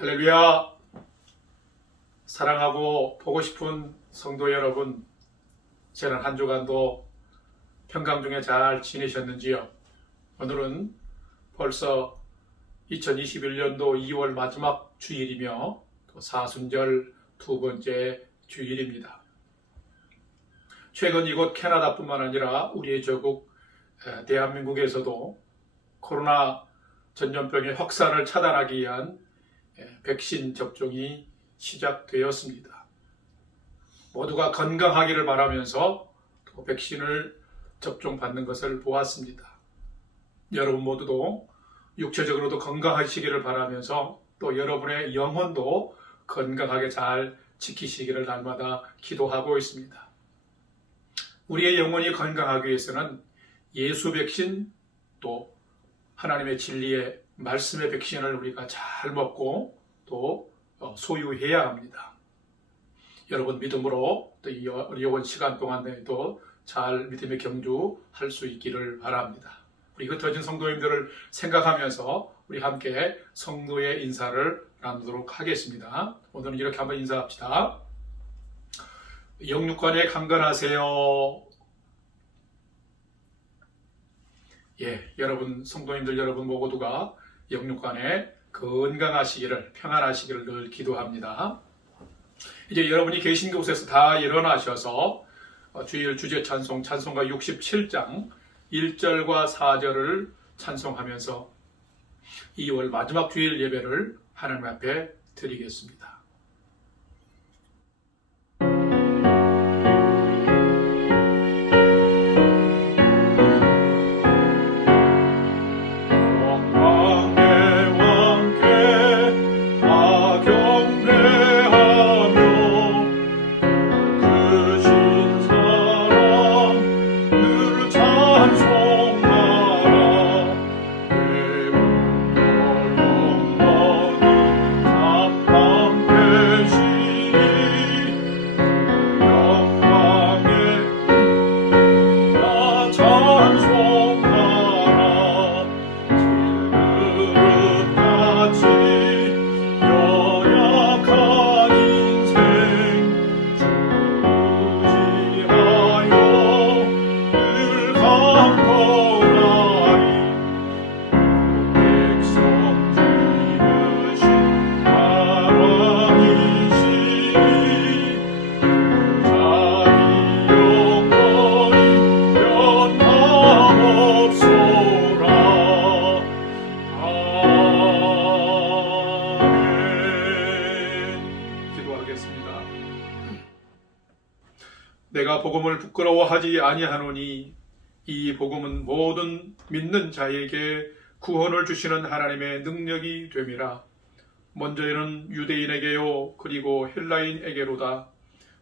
할렐루야! 사랑하고 보고 싶은 성도 여러분, 지난 한 주간도 평강 중에 잘 지내셨는지요? 오늘은 벌써 2021년도 2월 마지막 주일이며 또 사순절 두 번째 주일입니다. 최근 이곳 캐나다뿐만 아니라 우리의 저국 대한민국에서도 코로나 전염병의 확산을 차단하기 위한 백신 접종이 시작되었습니다. 모두가 건강하기를 바라면서 또 백신을 접종받는 것을 보았습니다. 여러분 모두도 육체적으로도 건강하시기를 바라면서 또 여러분의 영혼도 건강하게 잘 지키시기를 날마다 기도하고 있습니다. 우리의 영혼이 건강하기 위해서는 예수 백신 또 하나님의 진리의 말씀의 백신을 우리가 잘 먹고 또 소유해야 합니다. 여러분 믿음으로 또 이 어려운 시간 동안에도 잘 믿음의 경주할 수 있기를 바랍니다. 우리 흩어진 성도님들을 생각하면서 우리 함께 성도의 인사를 나누도록 하겠습니다. 오늘은 이렇게 한번 인사합시다. 영육간에 강건하세요. 여러분 성도님들 여러분 모두가 영육간에 건강하시기를 평안하시기를 늘 기도합니다. 이제 여러분이 계신 곳에서 다 일어나셔서 주일 주제 찬송가 67장 1절과 4절을 찬송하면서 2월 마지막 주일 예배를 하나님 앞에 드리겠습니다. 내가 복음을 부끄러워하지 아니하노니 이 복음은 모든 믿는 자에게 구원을 주시는 하나님의 능력이 됨이라. 먼저에는 유대인에게요 그리고 헬라인에게로다.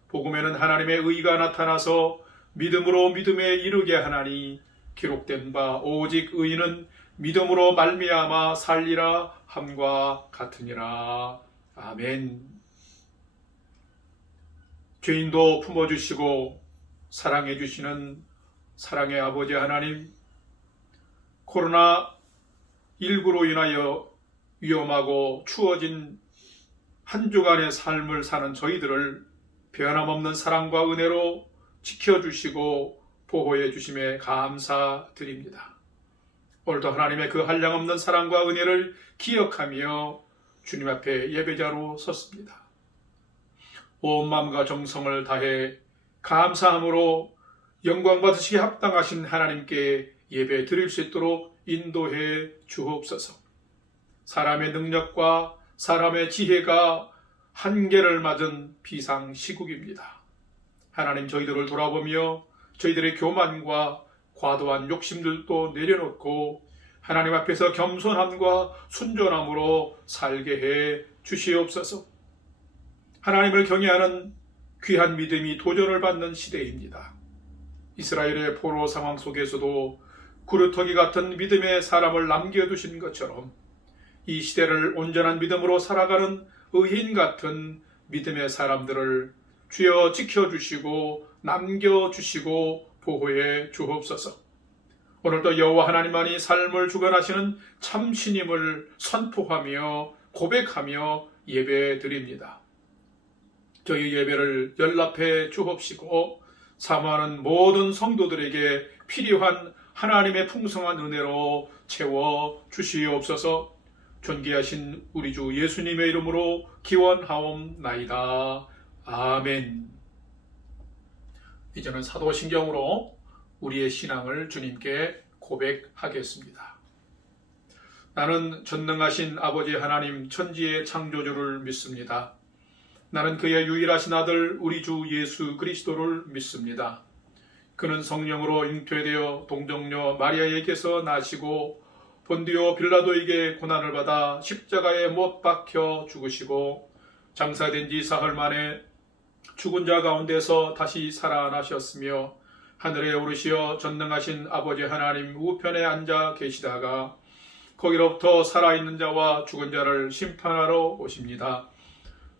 복음에는 하나님의 의가 나타나서 믿음으로 믿음에 이르게 하나니 기록된 바 오직 의인은 믿음으로 말미암아 살리라 함과 같으니라. 아멘. 죄인도 품어주시고 사랑해 주시는 사랑의 아버지 하나님, 코로나19로 인하여 위험하고 추워진 한 주간의 삶을 사는 저희들을 변함없는 사랑과 은혜로 지켜주시고 보호해 주심에 감사드립니다. 오늘도 하나님의 그 한량없는 사랑과 은혜를 기억하며 주님 앞에 예배자로 섰습니다. 온 마음과 정성을 다해 감사함으로 영광 받으시기에 합당하신 하나님께 예배 드릴 수 있도록 인도해 주옵소서. 사람의 능력과 사람의 지혜가 한계를 맞은 비상시국입니다. 하나님 저희들을 돌아보며 저희들의 교만과 과도한 욕심들도 내려놓고 하나님 앞에서 겸손함과 순전함으로 살게 해 주시옵소서. 하나님을 경외하는 귀한 믿음이 도전을 받는 시대입니다. 이스라엘의 포로 상황 속에서도 구루터기 같은 믿음의 사람을 남겨두신 것처럼 이 시대를 온전한 믿음으로 살아가는 의인 같은 믿음의 사람들을 주여 지켜주시고 남겨주시고 보호해 주옵소서. 오늘도 여호와 하나님만이 삶을 주관하시는 참 신임을 선포하며 고백하며 예배 드립니다. 저희 예배를 연락해 주옵시고 사모하는 모든 성도들에게 필요한 하나님의 풍성한 은혜로 채워 주시옵소서. 존귀하신 우리 주 예수님의 이름으로 기원하옵나이다. 아멘. 이제는 사도신경으로 우리의 신앙을 주님께 고백하겠습니다. 나는 전능하신 아버지 하나님 천지의 창조주를 믿습니다. 나는 그의 유일하신 아들 우리 주 예수 그리스도를 믿습니다. 그는 성령으로 잉태되어 동정녀 마리아에게서 나시고 본디오 빌라도에게 고난을 받아 십자가에 못 박혀 죽으시고 장사된 지 사흘 만에 죽은 자 가운데서 다시 살아나셨으며 하늘에 오르시어 전능하신 아버지 하나님 우편에 앉아 계시다가 거기로부터 살아있는 자와 죽은 자를 심판하러 오십니다.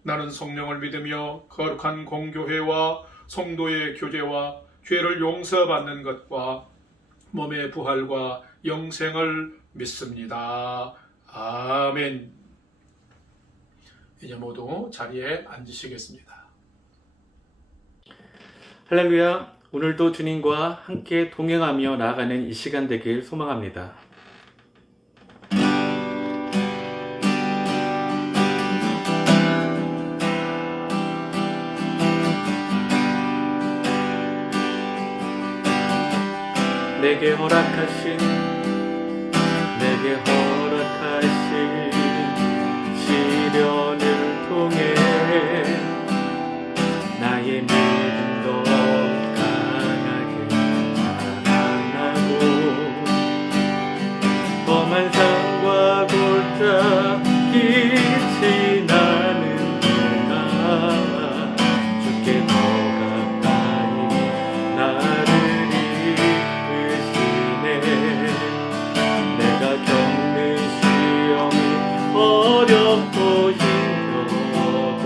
나는 성령을 믿으며 거룩한 공교회와 성도의 교제와 죄를 용서받는 것과 몸의 부활과 영생을 믿습니다. 아멘. 이제 모두 자리에 앉으시겠습니다. 할렐루야. 오늘도 주님과 함께 동행하며 나아가는 이 시간 되길 소망합니다. 내게 허락하신 시련을 통해 나의 믿음도 강하게 자라나고 험한 산과 골짜 빛이 나는 동안 주께 더 가까이 나를 어렵고 힘들어도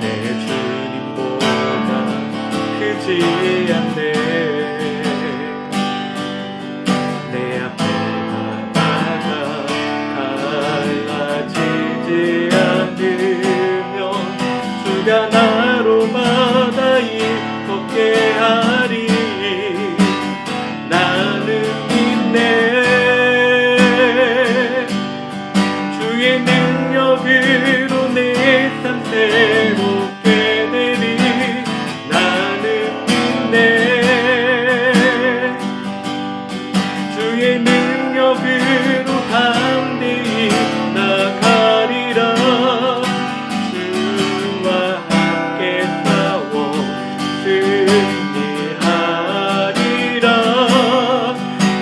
내 주님보다 크지 않네. 내 앞에 바다가 갈라지지 않으면 주가 나로 바다에 걷게 하리. 나는 믿네. 주의 능력으로 내 삶 새롭게 되리. 나는 믿네. 주의 능력으로 담대히 나가리라. 주와 함께 싸워 승리하리라.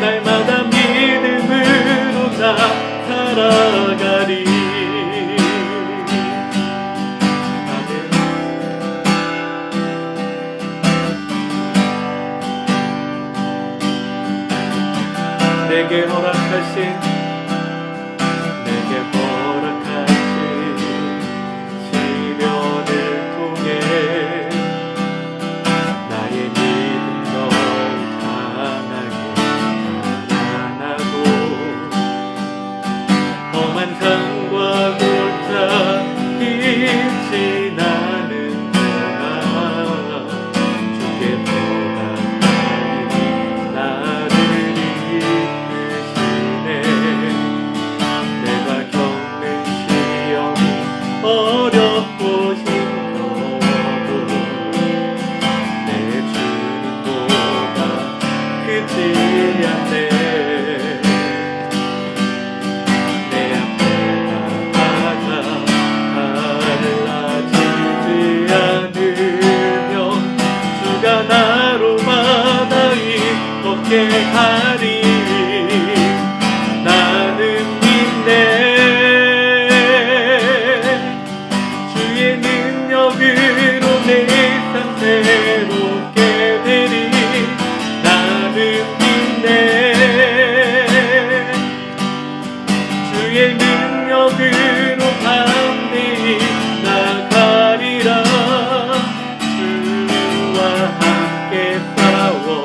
날마다 믿음으로 나 살아가리. 내게 허락하신 시련을 통해 나의 믿음도 강하게 자라나고 험한 산과 골짜 빛이 나는 동안 주께 더 가까이 나를 이끄시네. 내가 겪는 시험이 어렵고 힘들어도 내 주님보다 크지 않네. 나로 바다에 걷게 하리. 나는 믿네. 주의 능력으로 내 삶 새롭게 되리. 나는 믿네. 주의 능력으로 담대히 나가리라. 함께 싸워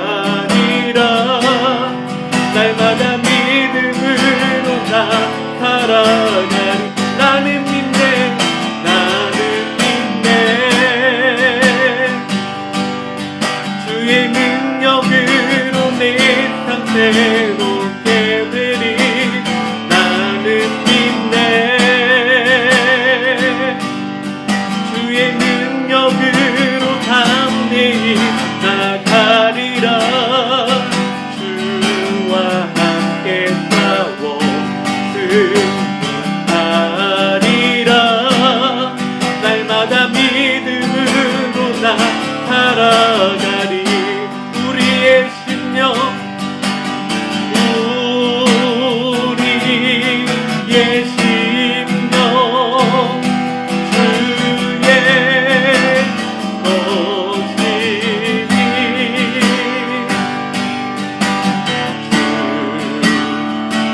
승리하리라. 날 날마다 믿음으로 나 살아가리. 나는 믿네, 나는 믿네. 주의 능력으로 내 삶 새롭게 되리. 나는 믿네. 주의 능력으로 담대히 나가리라. 주와 함께 싸워 승리하리라. 날마다 믿음으로 나 살아가리. 우리의 심령, 우리의 심령 주의 것이니.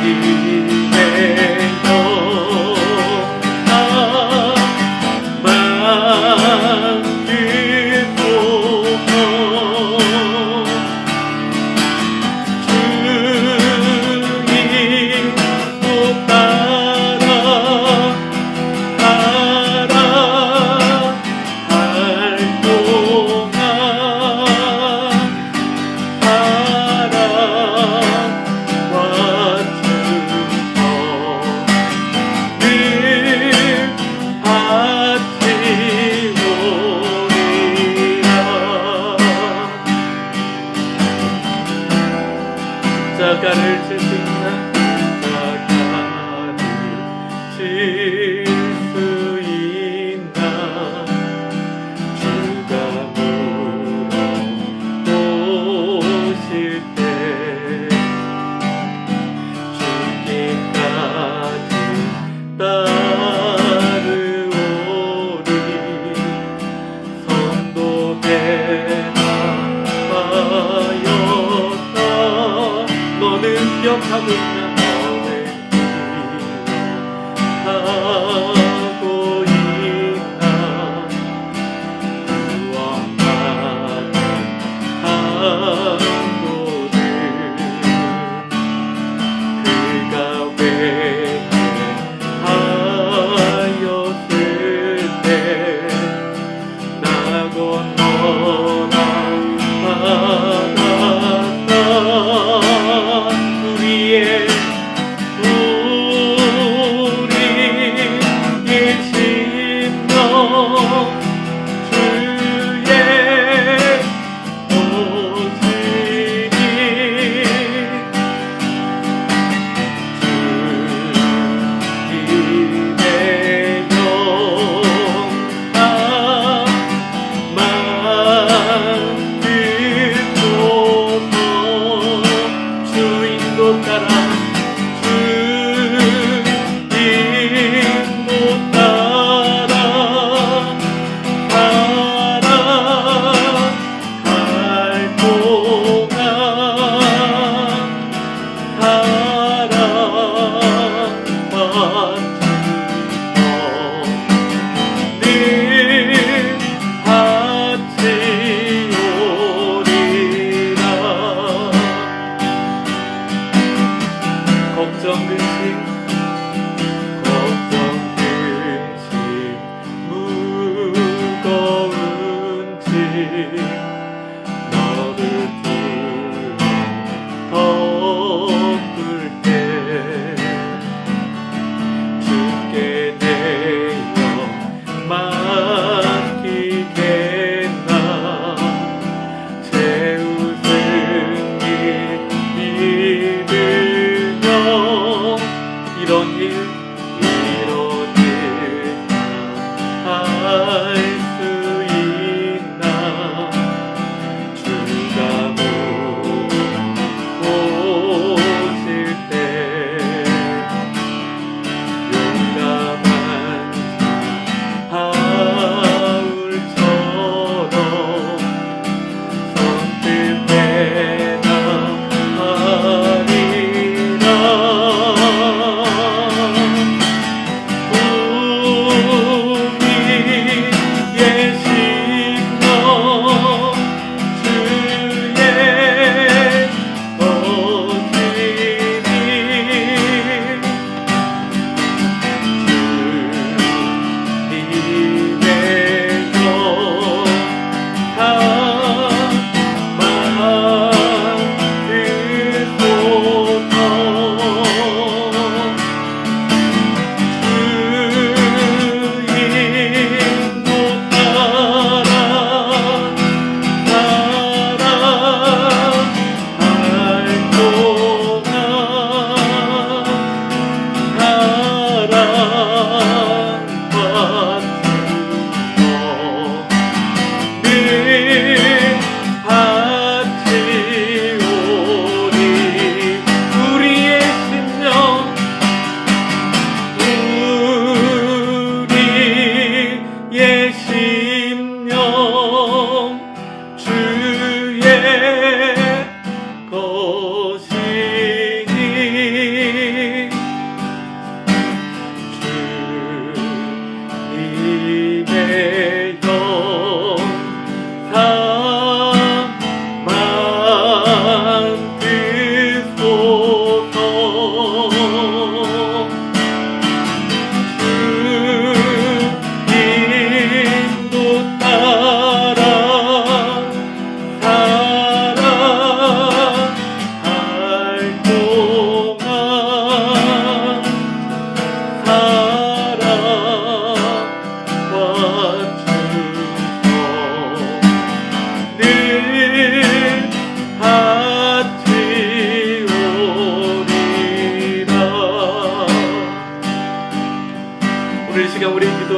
주님의 영광만 듣고서 주의 못 따라 할 동안 사랑과 주어 늘 바치오리라. 십자가를 질 수 있나? 십자가를 질 수 있나? 주가 물어보실 때 죽기까지 따르오리. 성도되라 하였다. 너는 기억하고 있나? 너는 기억하고 있나? 구원받은 한도를 그가 회개하였을 때 나 건너나 받았다. 우리의 심령 주의 것이니. 주님의 영광만 듣고서 주 인도 따라 살아갈 동안 사랑받으며 늘 바치오리라. 걱정 근심 무거운 짐 너를 덮을 때 주께 내어 맡기겠나. 채우승이 믿으며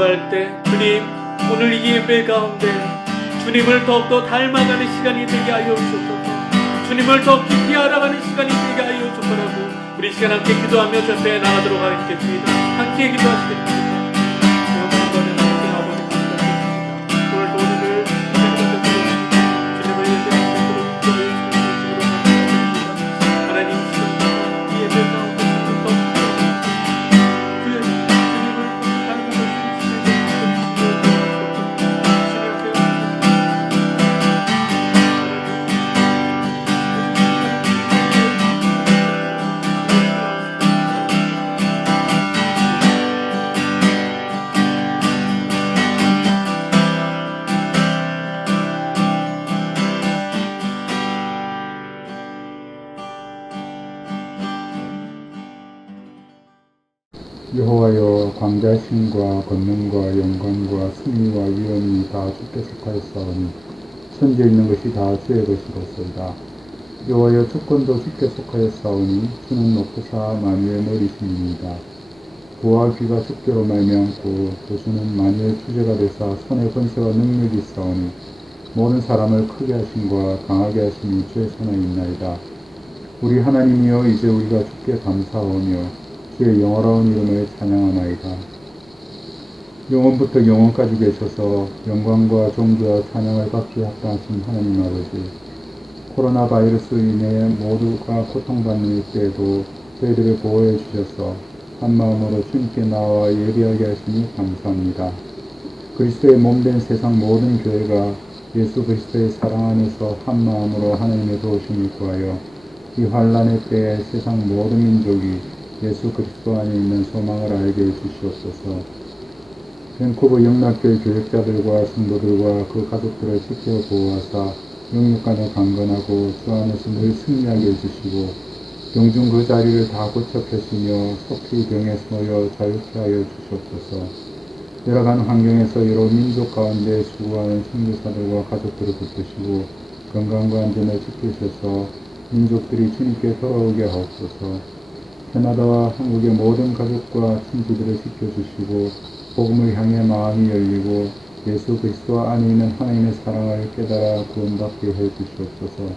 기도할 때 주님, 오늘 이 예배 가운데 주님을 더욱더 닮아가는 시간이 되게 하여 주옵소서. 주님을 더 깊이 알아가는 시간이 되게 하여 주옵소서. 우리 시간 함께 기도하며 절대 나가도록 하겠습니다. 함께 기도하시겠습니다. 여호와여, 광자신과 권능과 영광과 승리와 위엄이 다 주께 속하였사오니 천지에 있는 것이 다 주의 것이로소이다. 여호와여, 주권도 주께 속하였사오니 주는 높으사 만유의 머리심입니다. 보와 귀가 주께로 말미암고 또 주는 만유의 주제가 되사 손에 권세와 능력이 있사오니 모든 사람을 크게 하심과 강하게 하심이 주의 손에 있나이다. 우리 하나님이여, 이제 우리가 주께 감사하오며 주의 영화로운 이름을 찬양하나이다. 영원부터 영원까지 계셔서 영광과 존귀와 찬양을 받기 합당하신 하나님 아버지, 코로나 바이러스로 인해 모두가 고통받는 이때에도 저희들을 보호해 주셔서 한마음으로 주님께 나와 예배하게 하시니 감사합니다. 그리스도의 몸된 세상 모든 교회가 예수 그리스도의 사랑 안에서 한마음으로 하나님의 도우심을 구하여 이 환란의 때에 세상 모든 민족이 예수 그리스도 안에 있는 소망을 알게 해주시옵소서. 밴쿠버 영락교회 교역자들과 성도들과 그 가족들을 지켜 보호하사 영육간에 강건하고 주 안에서 늘 승리하게 해주시고 병중 그 자리를 다 고쳐펴시며 속히 병에서 놓여 자유케 하여 주시옵소서. 열악한 환경에서 여러 민족 가운데 수고하는 선교사들과 가족들을 붙드시고 건강과 안전을 지키셔서 민족들이 주님께 돌아오게 하옵소서. 캐나다와 한국의 모든 가족과 친지들을 지켜주시고 복음을 향해 마음이 열리고 예수 그리스도 안에 있는 하나님의 사랑을 깨달아 구원받게 해주시옵소서.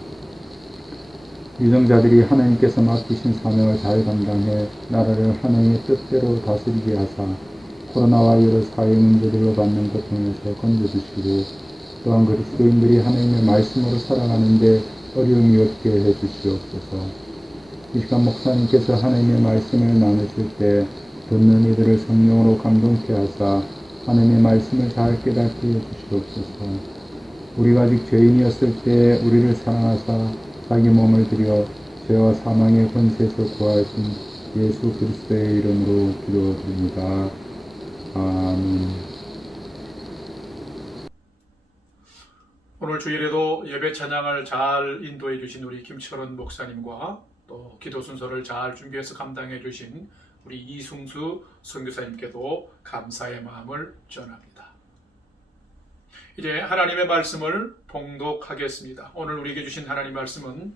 유정자들이 하나님께서 맡기신 사명을 잘 감당해 나라를 하나님의 뜻대로 다스리게 하사 코로나와 여러 사회 문제들로 받는 고통에서 건져주시고 또한 그리스도인들이 하나님의 말씀으로 살아가는데 어려움이 없게 해주시옵소서. 이 시간 목사님께서 하나님의 말씀을 나누실 때 듣는 이들을 성령으로 감동케 하사 하나님의 말씀을 잘 깨닫게 해주시옵소서. 우리가 아직 죄인이었을 때 우리를 사랑하사 자기 몸을 들여 죄와 사망의 권세에서 구하신 예수 그리스도의 이름으로 기도드립니다. 아멘. 오늘 주일에도 예배 찬양을 잘 인도해 주신 우리 김철원 목사님과 또 기도 순서를 잘 준비해서 감당해 주신 우리 이승수 선교사님께도 감사의 마음을 전합니다. 이제 하나님의 말씀을 봉독하겠습니다. 오늘 우리에게 주신 하나님 말씀은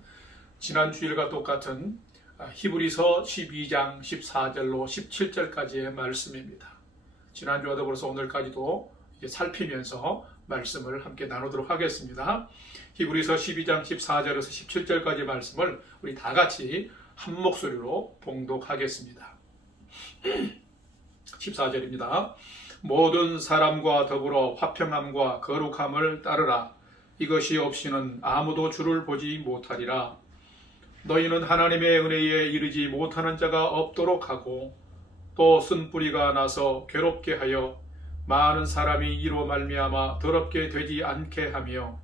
지난 주일과 똑같은 히브리서 12장 14절로 17절까지의 말씀입니다. 지난주와 더불어서 오늘까지도 이제 살피면서 말씀을 함께 나누도록 하겠습니다. 히브리서 12장 14절에서 17절까지 말씀을 우리 다 같이 한 목소리로 봉독하겠습니다. 14절입니다. 모든 사람과 더불어 화평함과 거룩함을 따르라. 이것이 없이는 아무도 주를 보지 못하리라. 너희는 하나님의 은혜에 이르지 못하는 자가 없도록 하고 또 쓴뿌리가 나서 괴롭게 하여 많은 사람이 이로 말미암아 더럽게 되지 않게 하며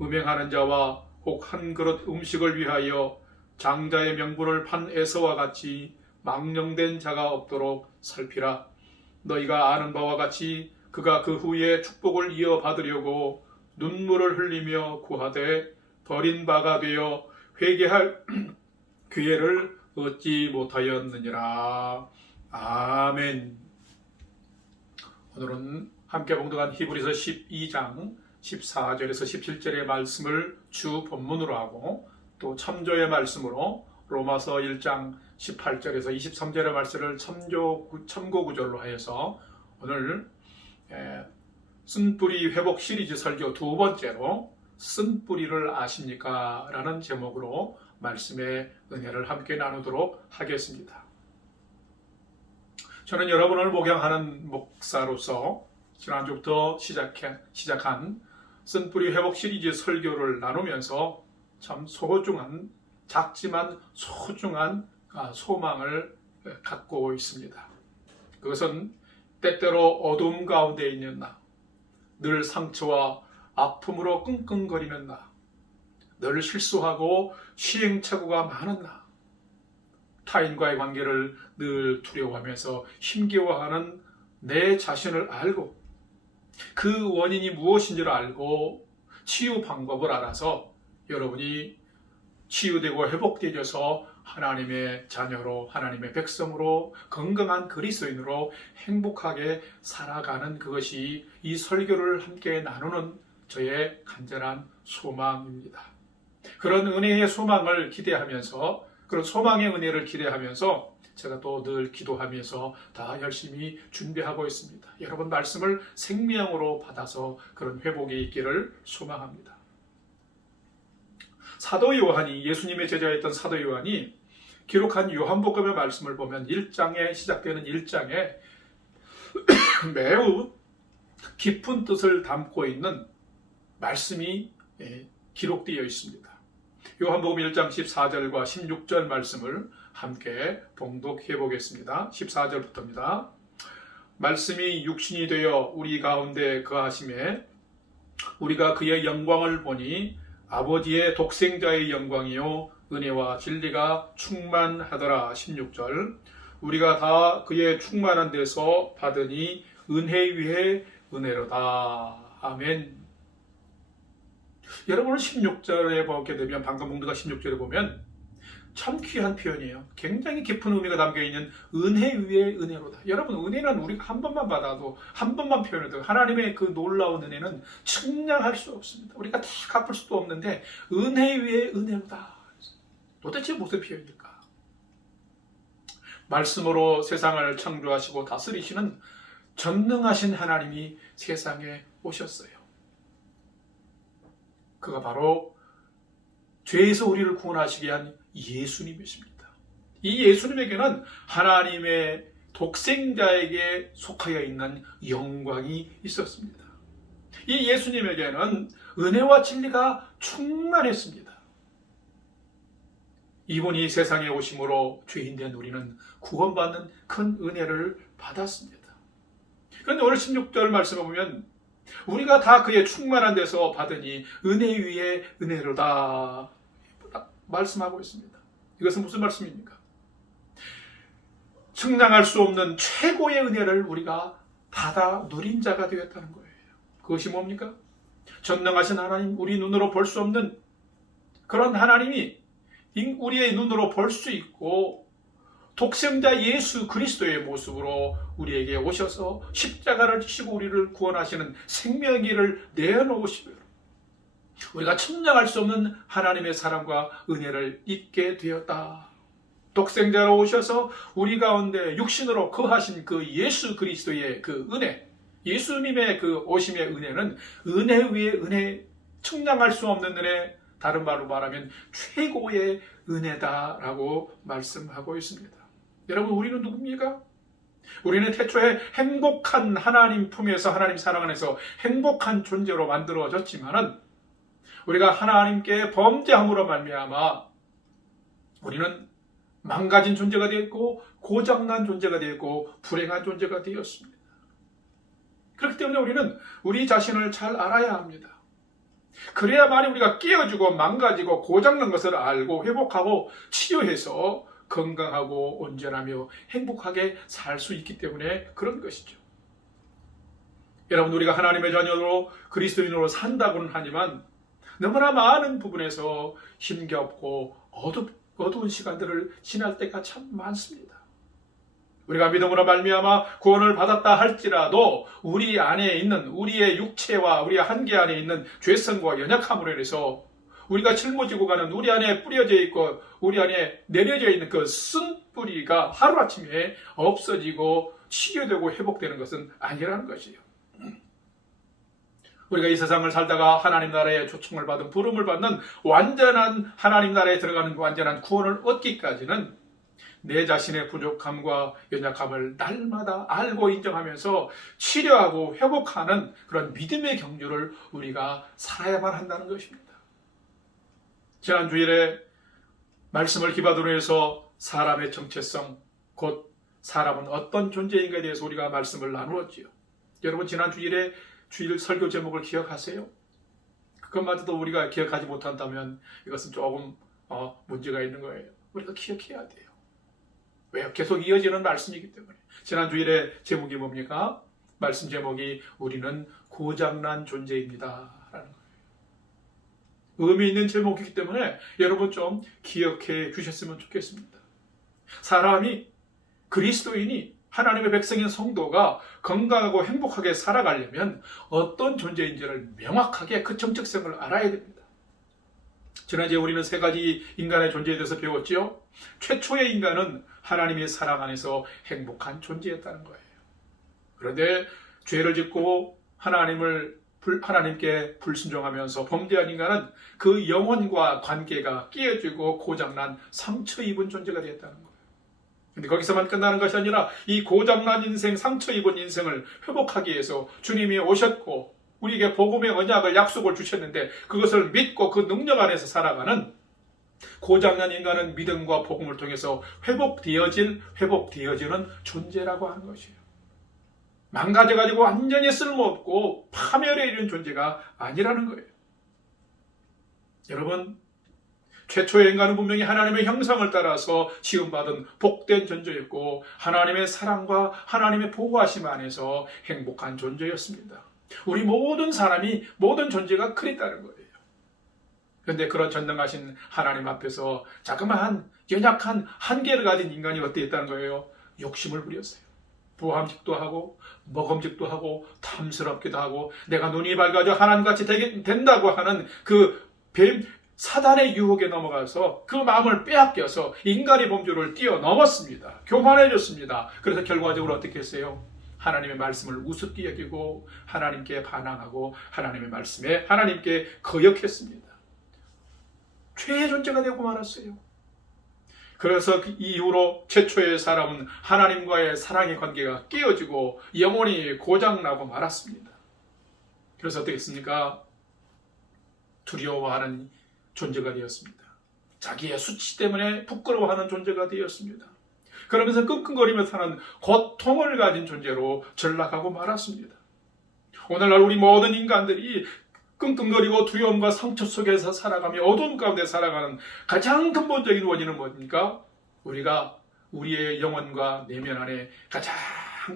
음행하는 자와 혹 한 그릇 음식을 위하여 장자의 명분을 판 에서와 같이 망령된 자가 없도록 살피라. 너희가 아는 바와 같이 그가 그 후에 축복을 이어받으려고 눈물을 흘리며 구하되 버린 바가 되어 회개할 기회를 얻지 못하였느니라. 아멘. 오늘은 함께 봉독한 히브리서 12장 14절에서 17절의 말씀을 주 본문으로 하고 또 첨조의 말씀으로 로마서 1장 18절에서 23절의 말씀을 첨고 구절로 하여서 오늘 쓴뿌리 회복 시리즈 설교 두 번째로 쓴뿌리를 아십니까? 라는 제목으로 말씀의 은혜를 함께 나누도록 하겠습니다. 저는 여러분을 목양하는 목사로서 지난주부터 시작한 쓴뿌리 회복 시리즈 설교를 나누면서 참 작지만 소중한 소망을 갖고 있습니다. 그것은 때때로 어두움 가운데 있는 나, 늘 상처와 아픔으로 끙끙거리는 나, 늘 실수하고 시행착오가 많은 나, 타인과의 관계를 늘 두려워하면서 힘겨워하는 내 자신을 알고 그 원인이 무엇인지를 알고 치유 방법을 알아서 여러분이 치유되고 회복되어서 하나님의 자녀로, 하나님의 백성으로, 건강한 그리스도인으로 행복하게 살아가는 그것이 이 설교를 함께 나누는 저의 간절한 소망입니다. 그런 은혜의 소망을 기대하면서, 그런 소망의 은혜를 기대하면서 제가 또 늘 기도하면서 다 열심히 준비하고 있습니다. 여러분 말씀을 생명으로 받아서 그런 회복이 있기를 소망합니다. 사도 요한이, 예수님의 제자였던 사도 요한이 기록한 요한복음의 말씀을 보면 1장에 시작되는 1장에 매우 깊은 뜻을 담고 있는 말씀이 기록되어 있습니다. 요한복음 1장 14절과 16절 말씀을 함께 봉독해 보겠습니다. 14절부터입니다. 말씀이 육신이 되어 우리 가운데 거하심에 우리가 그의 영광을 보니 아버지의 독생자의 영광이요 은혜와 진리가 충만하더라. 16절 우리가 다 그의 충만한 데서 받으니 은혜 위에 은혜로다. 아멘. 여러분은 16절에 보게 되면 방금 봉독한 16절에 보면 참 귀한 표현이에요. 굉장히 깊은 의미가 담겨있는 은혜 위에 은혜로다. 여러분 은혜는 우리가 한 번만 받아도 한 번만 표현해도 하나님의 그 놀라운 은혜는 측량할 수 없습니다. 우리가 다 갚을 수도 없는데 은혜 위에 은혜로다. 도대체 무슨 표현일까? 말씀으로 세상을 창조하시고 다스리시는 전능하신 하나님이 세상에 오셨어요. 그가 바로 죄에서 우리를 구원하시기 위한 예수님이십니다. 이 예수님에게는 하나님의 독생자에게 속하여 있는 영광이 있었습니다. 이 예수님에게는 은혜와 진리가 충만했습니다. 이분이 세상에 오심으로 죄인된 우리는 구원받는 큰 은혜를 받았습니다. 그런데 오늘 16절 말씀을 보면 우리가 다 그의 충만한 데서 받으니 은혜 위에 은혜로다 말씀하고 있습니다. 이것은 무슨 말씀입니까? 측량할 수 없는 최고의 은혜를 우리가 받아 누린 자가 되었다는 거예요. 그것이 뭡니까? 전능하신 하나님, 우리 눈으로 볼 수 없는 그런 하나님이 우리의 눈으로 볼 수 있고 독생자 예수 그리스도의 모습으로 우리에게 오셔서 십자가를 지시고 우리를 구원하시는 생명의를 내어놓으시며 우리가 측량할 수 없는 하나님의 사랑과 은혜를 잊게 되었다. 독생자로 오셔서 우리 가운데 육신으로 거하신 그 예수 그리스도의 그 은혜, 예수님의 그 오심의 은혜는 은혜 위에 은혜, 측량할 수 없는 은혜, 다른 말로 말하면 최고의 은혜다라고 말씀하고 있습니다. 여러분 우리는 누굽니까? 우리는 태초에 행복한 하나님 품에서 하나님 사랑 안에서 행복한 존재로 만들어졌지만은 우리가 하나님께 범죄함으로 말미암아 우리는 망가진 존재가 되었고 고장난 존재가 되었고 불행한 존재가 되었습니다. 그렇기 때문에 우리는 우리 자신을 잘 알아야 합니다. 그래야만이 우리가 깨어지고 망가지고 고장난 것을 알고 회복하고 치유해서 건강하고 온전하며 행복하게 살 수 있기 때문에 그런 것이죠. 여러분 우리가 하나님의 자녀로 그리스도인으로 산다고는 하지만 너무나 많은 부분에서 힘겹고 어두운 시간들을 지날 때가 참 많습니다. 우리가 믿음으로 말미암아 구원을 받았다 할지라도 우리 안에 있는 우리의 육체와 우리의 한계 안에 있는 죄성과 연약함으로 인해서 우리가 짊어지고 가는 우리 안에 뿌려져 있고 우리 안에 내려져 있는 그 쓴뿌리가 하루아침에 없어지고 치유되고 회복되는 것은 아니라는 것이에요. 우리가 이 세상을 살다가 하나님 나라의 초청을 받은 부름을 받는 완전한 하나님 나라에 들어가는 완전한 구원을 얻기까지는 내 자신의 부족함과 연약함을 날마다 알고 인정하면서 치료하고 회복하는 그런 믿음의 경주를 우리가 살아야만 한다는 것입니다. 지난 주일에 말씀을 기반으로 해서 사람의 정체성, 곧 사람은 어떤 존재인가에 대해서 우리가 말씀을 나누었지요. 여러분 지난 주일에 주일 설교 제목을 기억하세요? 그것마저도 우리가 기억하지 못한다면 이것은 조금 문제가 있는 거예요. 우리가 기억해야 돼요. 왜요? 계속 이어지는 말씀이기 때문에. 지난 주일에 제목이 뭡니까? 말씀 제목이 우리는 고장난 존재입니다 라는 거예요. 의미 있는 제목이기 때문에 여러분 좀 기억해 주셨으면 좋겠습니다. 사람이, 그리스도인이, 하나님의 백성인 성도가 건강하고 행복하게 살아가려면 어떤 존재인지를 명확하게 그 정체성을 알아야 됩니다. 지난주에 우리는 세 가지 인간의 존재에 대해서 배웠지요. 최초의 인간은 하나님의 사랑 안에서 행복한 존재였다는 거예요. 그런데 죄를 짓고 하나님께 불순종하면서 범죄한 인간은 그 영혼과 관계가 깨어지고 고장난 상처 입은 존재가 되었다는 거예요. 근데 거기서만 끝나는 것이 아니라 이 고장난 인생, 상처 입은 인생을 회복하기 위해서 주님이 오셨고 우리에게 복음의 언약을 약속을 주셨는데 그것을 믿고 그 능력 안에서 살아가는 고장난 인간은 믿음과 복음을 통해서 회복되어지는 존재라고 하는 것이에요. 망가져가지고 완전히 쓸모없고 파멸에 이른 존재가 아니라는 거예요. 여러분, 최초의 인간은 분명히 하나님의 형상을 따라서 지음받은 복된 존재였고 하나님의 사랑과 하나님의 보호하심 안에서 행복한 존재였습니다. 우리 모든 사람이, 모든 존재가 그랬다는 거예요. 그런데 그런 전능하신 하나님 앞에서 자그마한 연약한 한계를 가진 인간이 어땠다는 거예요? 욕심을 부렸어요. 부함직도 하고 먹음직도 하고 탐스럽기도 하고 내가 눈이 밝아져 하나님같이 된다고 하는 그 사단의 유혹에 넘어가서 그 마음을 빼앗겨서 인간의 범주를 뛰어넘었습니다. 교만해졌습니다. 그래서 결과적으로 어떻게 했어요? 하나님의 말씀을 우습게 여기고 하나님께 반항하고 하나님의 말씀에 하나님께 거역했습니다. 죄의 존재가 되고 말았어요. 그래서 그 이후로 최초의 사람은 하나님과의 사랑의 관계가 깨어지고 영혼이 고장나고 말았습니다. 그래서 어떻게 했습니까? 두려워하는 존재가 되었습니다. 자기의 수치 때문에 부끄러워하는 존재가 되었습니다. 그러면서 끙끙거리며 사는 고통을 가진 존재로 전락하고 말았습니다. 오늘날 우리 모든 인간들이 끙끙거리고 두려움과 상처 속에서 살아가며 어두움 가운데 살아가는 가장 근본적인 원인은 뭡니까? 우리가 우리의 영혼과 내면 안에 가장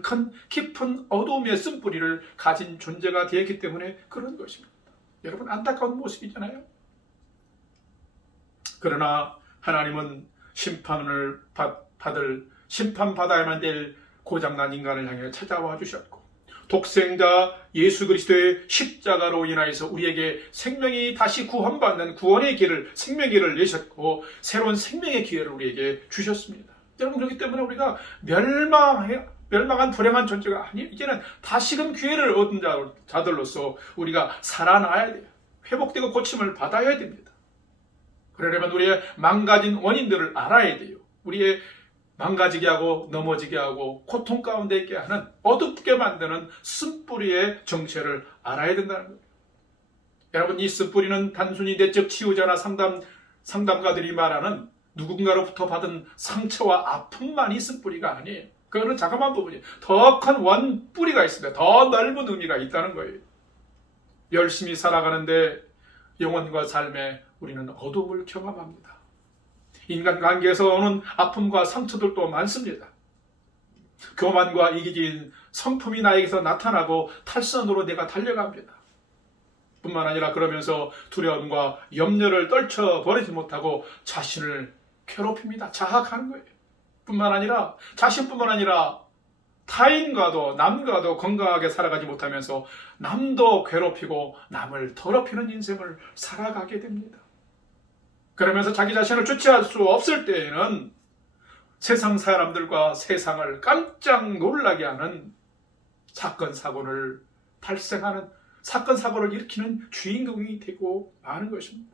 큰 깊은 어두움의 쓴뿌리를 가진 존재가 되었기 때문에 그런 것입니다. 여러분 안타까운 모습이잖아요. 그러나 하나님은 심판받아야만 될 고장난 인간을 향해 찾아와 주셨고 독생자 예수 그리스도의 십자가로 인하여서 우리에게 생명이 다시 구원받는 구원의 길을, 생명의 길을 내셨고 새로운 생명의 기회를 우리에게 주셨습니다. 여러분 그렇기 때문에 우리가 멸망한 불행한 존재가 아니에요. 이제는 다시금 기회를 얻은 자들로서 우리가 살아나야 돼요. 회복되고 고침을 받아야 됩니다. 그러려면 우리의 망가진 원인들을 알아야 돼요. 우리의 망가지게 하고 넘어지게 하고 고통 가운데 있게 하는 어둡게 만드는 쓴뿌리의 정체를 알아야 된다는 거예요. 여러분 이 쓴뿌리는 단순히 내적 치유자나 상담가들이 말하는 누군가로부터 받은 상처와 아픔만이 쓴뿌리가 아니에요. 그거는 자그마한 부분이에요. 더 큰 원뿌리가 있습니다. 더 넓은 의미가 있다는 거예요. 열심히 살아가는데 영혼과 삶에 우리는 어둠을 경험합니다. 인간관계에서 오는 아픔과 상처들도 많습니다. 교만과 이기적인 성품이 나에게서 나타나고 탈선으로 내가 달려갑니다. 뿐만 아니라 그러면서 두려움과 염려를 떨쳐버리지 못하고 자신을 괴롭힙니다. 자학하는 거예요. 뿐만 아니라 자신뿐만 아니라 타인과도 남과도 건강하게 살아가지 못하면서 남도 괴롭히고 남을 더럽히는 인생을 살아가게 됩니다. 그러면서 자기 자신을 주체할 수 없을 때에는 세상 사람들과 세상을 깜짝 놀라게 하는 사건, 사고를 발생하는 사건 사고를 일으키는 주인공이 되고 마는 것입니다.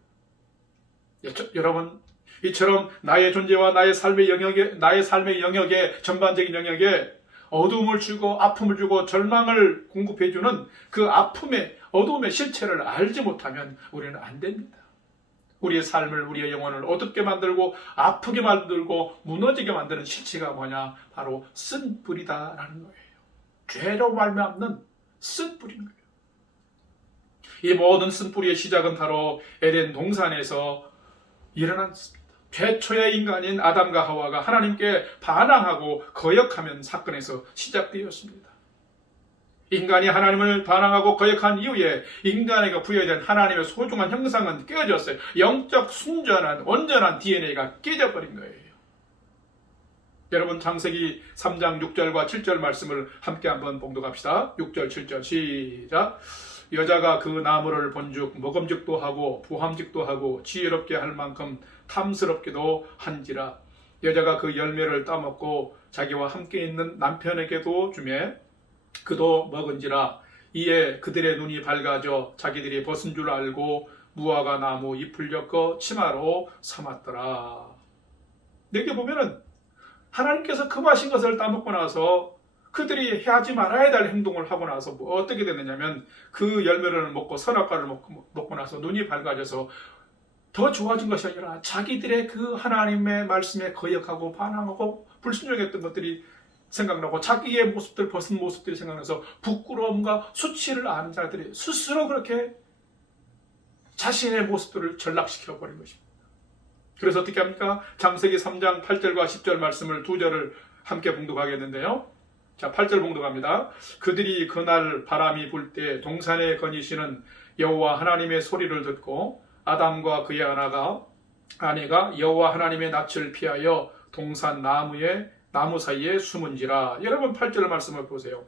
여러분, 이처럼 나의 존재와 나의 삶의 영역에 전반적인 영역에 어두움을 주고 아픔을 주고 절망을 공급해주는 그 아픔의 어두움의 실체를 알지 못하면 우리는 안 됩니다. 우리의 삶을, 우리의 영혼을 어둡게 만들고 아프게 만들고 무너지게 만드는 실체가 뭐냐? 바로 쓴 뿌리다라는 거예요. 죄로 말미암는 쓴 뿌리인 거예요. 이 모든 쓴 뿌리의 시작은 바로 에덴 동산에서 일어났습니다. 최초의 인간인 아담과 하와가 하나님께 반항하고 거역하는 사건에서 시작되었습니다. 인간이 하나님을 반항하고 거역한 이후에 인간에게 부여된 하나님의 소중한 형상은 깨어졌어요. 영적 순전한 온전한 DNA가 깨져버린 거예요. 여러분, 창세기 3장 6절과 7절 말씀을 함께 한번 봉독합시다. 6절 7절 시작. 여자가 그 나무를 본즉 먹음직도 하고 부함직도 하고 지혜롭게 할 만큼 탐스럽게도 한지라. 여자가 그 열매를 따먹고 자기와 함께 있는 남편에게도 주매 그도 먹은지라. 이에 그들의 눈이 밝아져 자기들이 벗은 줄 알고 무화과 나무 잎을 엮어 치마로 삼았더라. 여기 보면은 하나님께서 금하신 것을 따먹고 나서 그들이 하지 말아야 될 행동을 하고 나서 어떻게 됐느냐면 그 열매를 먹고 선악과를 먹고 나서 눈이 밝아져서 더 좋아진 것이 아니라 자기들의 그 하나님의 말씀에 거역하고 반항하고 불순종했던 것들이 생각나고 자기의 모습들, 벗은 모습들이 생각나서 부끄러움과 수치를 아는 자들이 스스로 그렇게 자신의 모습들을 전락시켜버린 것입니다. 그래서 어떻게 합니까? 창세기 3장 8절과 10절 말씀을 두 절을 함께 봉독하겠는데요. 자, 8절 봉독합니다. 그들이 그날 바람이 불 때 동산에 거니시는 여호와 하나님의 소리를 듣고 아담과 그의 아내가 여호와 하나님의 낯을 피하여 동산 나무 사이에 숨은지라. 여러분 8절 말씀을 보세요.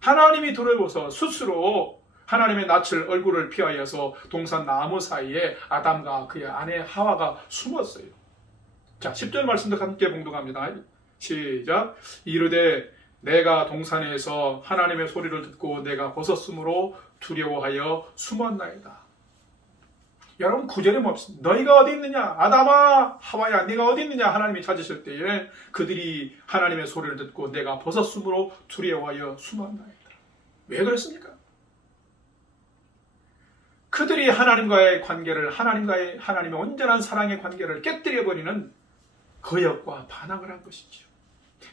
하나님이 두려워서 스스로 하나님의 낯을 얼굴을 피하여서 동산 나무 사이에 아담과 그의 아내 하와가 숨었어요. 자, 10절 말씀도 함께 봉독합니다. 시작. 이르되 내가 동산에서 하나님의 소리를 듣고 내가 벗었으므로 두려워하여 숨었나이다. 여러분 9절에 뭡니까? 너희가 어디 있느냐? 아담아 하와야 네가 어디 있느냐? 하나님이 찾으실 때에 그들이 하나님의 소리를 듣고 내가 벗었으므로 두려워하여 숨었나이다. 왜 그랬습니까? 그들이 하나님과의 관계를 하나님의 온전한 사랑의 관계를 깨뜨려버리는 거역과 반항을 한 것이죠.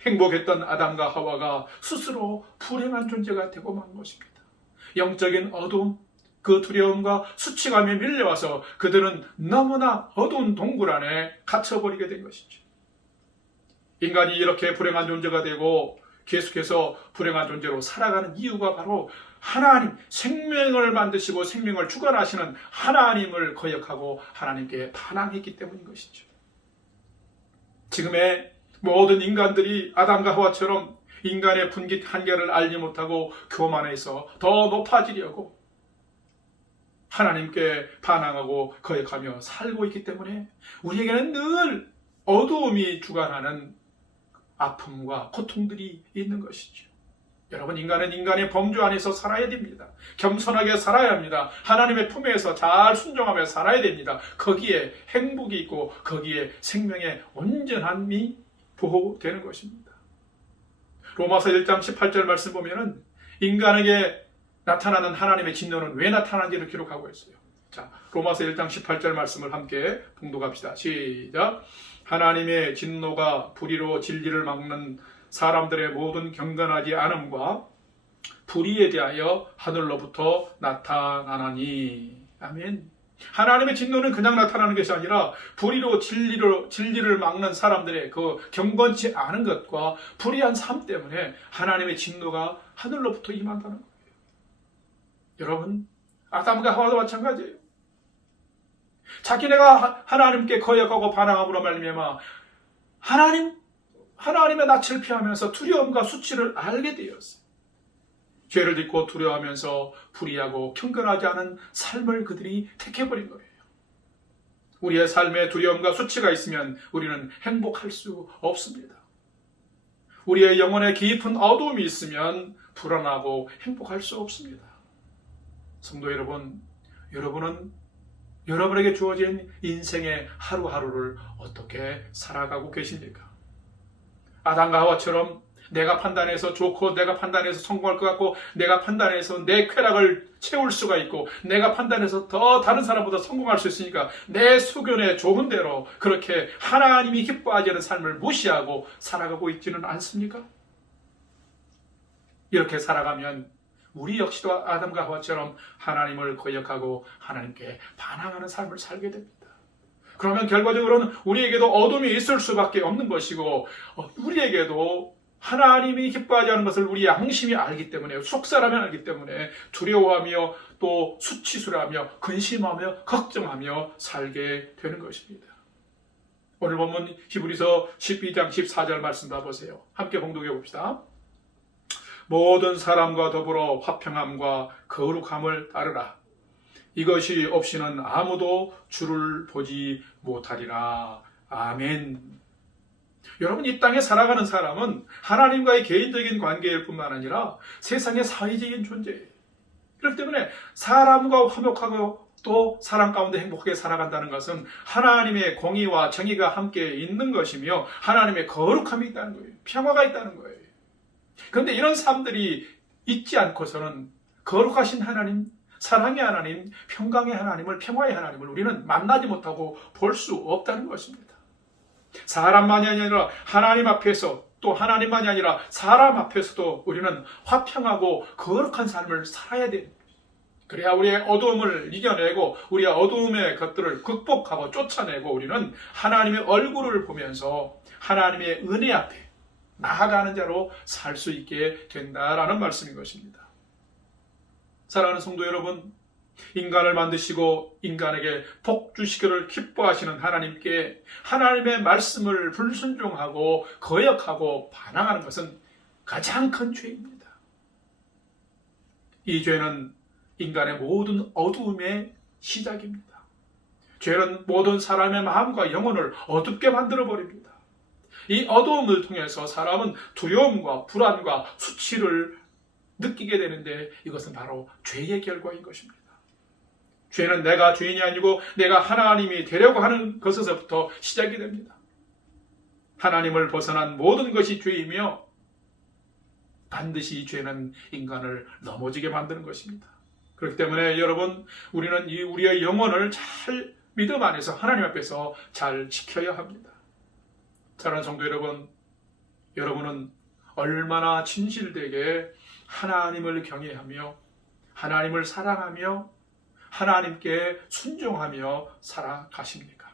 행복했던 아담과 하와가 스스로 불행한 존재가 되고 만 것입니다. 영적인 어두움, 그 두려움과 수치감에 밀려와서 그들은 너무나 어두운 동굴 안에 갇혀버리게 된 것이죠. 인간이 이렇게 불행한 존재가 되고 계속해서 불행한 존재로 살아가는 이유가 바로 하나님, 생명을 만드시고 생명을 주관하시는 하나님을 거역하고 하나님께 반항했기 때문인 것이죠. 지금의 모든 인간들이 아담과 하와처럼 인간의 분깃 한계를 알지 못하고 교만해서 더 높아지려고 하나님께 반항하고 거역하며 살고 있기 때문에 우리에게는 늘 어두움이 주관하는 아픔과 고통들이 있는 것이죠. 여러분, 인간은 인간의 범주 안에서 살아야 됩니다. 겸손하게 살아야 합니다. 하나님의 품에서 잘 순종하며 살아야 됩니다. 거기에 행복이 있고 거기에 생명의 온전함이 보호되는 것입니다. 로마서 1장 18절 말씀 보면은 인간에게 나타나는 하나님의 진노는 왜 나타나는지를 기록하고 있어요. 자, 로마서 1장 18절 말씀을 함께 봉독합시다. 시작. 하나님의 진노가 불의로 진리를 막는 사람들의 모든 경건하지 않음과 불의에 대하여 하늘로부터 나타나나니. 아멘. 하나님의 진노는 그냥 나타나는 것이 아니라 불의로 진리를 막는 사람들의 그 경건치 않은 것과 불의한 삶 때문에 하나님의 진노가 하늘로부터 임한다는 거예요. 여러분, 아담과 하와도 마찬가지예요. 자기네가 하나님께 거역하고 반항함으로 말미암아 하나님의 낯을 피하면서 두려움과 수치를 알게 되었어요. 죄를 짓고 두려워하면서 불의하고 경건하지 않은 삶을 그들이 택해버린 거예요. 우리의 삶에 두려움과 수치가 있으면 우리는 행복할 수 없습니다. 우리의 영혼에 깊은 어두움이 있으면 불안하고 행복할 수 없습니다. 성도 여러분, 여러분은 여러분에게 주어진 인생의 하루하루를 어떻게 살아가고 계십니까? 아담과 하와처럼 내가 판단해서 좋고 내가 판단해서 성공할 것 같고 내가 판단해서 내 쾌락을 채울 수가 있고 내가 판단해서 더 다른 사람보다 성공할 수 있으니까 내 수견에 좋은 대로 그렇게 하나님이 기뻐하지 않는 삶을 무시하고 살아가고 있지는 않습니까? 이렇게 살아가면 우리 역시도 아담과 하와처럼 하나님을 거역하고 하나님께 반항하는 삶을 살게 됩니다. 그러면 결과적으로는 우리에게도 어둠이 있을 수밖에 없는 것이고 우리에게도 하나님이 기뻐하지 않는 것을 우리 양심이 알기 때문에 속사람이 알기 때문에 두려워하며 또 수치스러워하며 근심하며 걱정하며 살게 되는 것입니다. 오늘 본문 히브리서 12장 14절 말씀 봐보세요. 함께 봉독해 봅시다. 모든 사람과 더불어 화평함과 거룩함을 따르라. 이것이 없이는 아무도 주를 보지 못하리라. 아멘. 여러분, 이 땅에 살아가는 사람은 하나님과의 개인적인 관계일 뿐만 아니라 세상의 사회적인 존재예요. 그렇기 때문에 사람과 화목하고 또 사람 가운데 행복하게 살아간다는 것은 하나님의 공의와 정의가 함께 있는 것이며 하나님의 거룩함이 있다는 거예요. 평화가 있다는 거예요. 그런데 이런 삶들이 있지 않고서는 거룩하신 하나님, 사랑의 하나님, 평강의 하나님을, 평화의 하나님을 우리는 만나지 못하고 볼 수 없다는 것입니다. 사람만이 아니라 하나님 앞에서 또 하나님만이 아니라 사람 앞에서도 우리는 화평하고 거룩한 삶을 살아야 됩니다. 그래야 우리의 어두움을 이겨내고 우리의 어두움의 것들을 극복하고 쫓아내고 우리는 하나님의 얼굴을 보면서 하나님의 은혜 앞에 나아가는 자로 살 수 있게 된다라는 말씀인 것입니다. 사랑하는 성도 여러분, 인간을 만드시고 인간에게 복 주시기를 기뻐하시는 하나님께 하나님의 말씀을 불순종하고 거역하고 반항하는 것은 가장 큰 죄입니다. 이 죄는 인간의 모든 어두움의 시작입니다. 죄는 모든 사람의 마음과 영혼을 어둡게 만들어 버립니다. 이 어두움을 통해서 사람은 두려움과 불안과 수치를 느끼게 되는데 이것은 바로 죄의 결과인 것입니다. 죄는 내가 주인이 아니고 내가 하나님이 되려고 하는 것에서부터 시작이 됩니다. 하나님을 벗어난 모든 것이 죄이며 반드시 이 죄는 인간을 넘어지게 만드는 것입니다. 그렇기 때문에 여러분, 우리는 우리의 영혼을 잘 믿음 안에서 하나님 앞에서 잘 지켜야 합니다. 사랑하는 성도 여러분, 여러분은 얼마나 진실되게 하나님을 경외하며 하나님을 사랑하며 하나님께 순종하며 살아가십니까?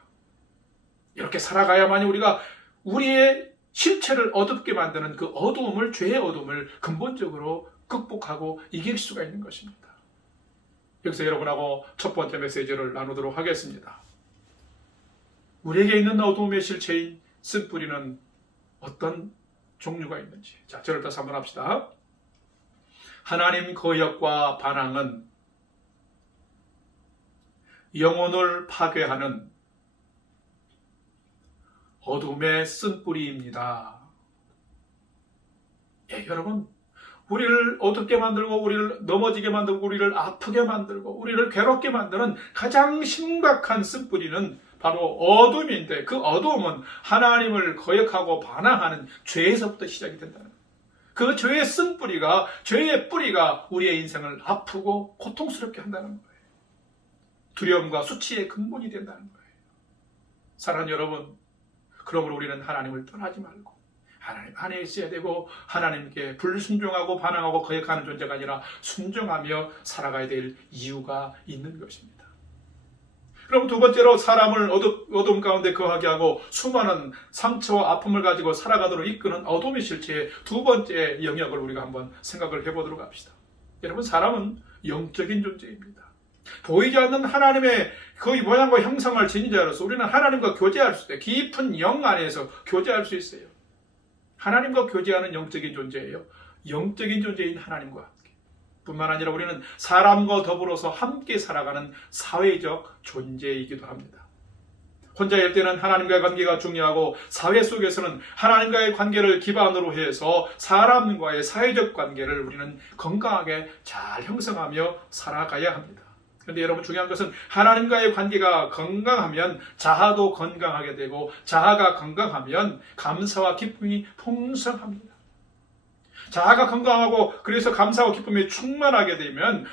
이렇게 살아가야만이 우리가 우리의 실체를 어둡게 만드는 그 어두움을, 죄의 어두움을 근본적으로 극복하고 이길 수가 있는 것입니다. 여기서 여러분하고 첫 번째 메시지를 나누도록 하겠습니다. 우리에게 있는 어두움의 실체인 쓴뿌리는 어떤 종류가 있는지. 자, 저를 다시 한번 합시다. 하나님 거역과 반항은 영혼을 파괴하는 어둠의 쓴뿌리입니다. 여러분, 우리를 어둡게 만들고 우리를 넘어지게 만들고 우리를 아프게 만들고 우리를 괴롭게 만드는 가장 심각한 쓴뿌리는 바로 어둠인데 그 어둠은 하나님을 거역하고 반항하는 죄에서부터 시작이 된다는 거예요. 그 죄의 쓴뿌리가, 죄의 뿌리가 우리의 인생을 아프고 고통스럽게 한다는 거예요. 두려움과 수치의 근본이 된다는 거예요. 사랑하는 여러분, 그러므로 우리는 하나님을 떠나지 말고 하나님 안에 있어야 되고 하나님께 불순종하고 반항하고 거역하는 존재가 아니라 순종하며 살아가야 될 이유가 있는 것입니다. 그럼 두 번째로 사람을 어둠 가운데 거하게 하고 수많은 상처와 아픔을 가지고 살아가도록 이끄는 어둠의 실체의 두 번째 영역을 우리가 한번 생각을 해보도록 합시다. 여러분, 사람은 영적인 존재입니다. 보이지 않는 하나님의 거의 모양과 형상을 지닌 자로서 우리는 하나님과 교제할 수 있어요. 깊은 영 안에서 교제할 수 있어요. 하나님과 교제하는 영적인 존재예요. 영적인 존재인 하나님과 함께. 뿐만 아니라 우리는 사람과 더불어서 함께 살아가는 사회적 존재이기도 합니다. 혼자일 때는 하나님과의 관계가 중요하고 사회 속에서는 하나님과의 관계를 기반으로 해서 사람과의 사회적 관계를 우리는 건강하게 잘 형성하며 살아가야 합니다. 그런데 여러분 중요한 것은 하나님과의 관계가 건강하면 자아도 건강하게 되고 자아가 건강하면 감사와 기쁨이 풍성합니다. 자아가 건강하고 그래서 감사와 기쁨이 충만하게 되면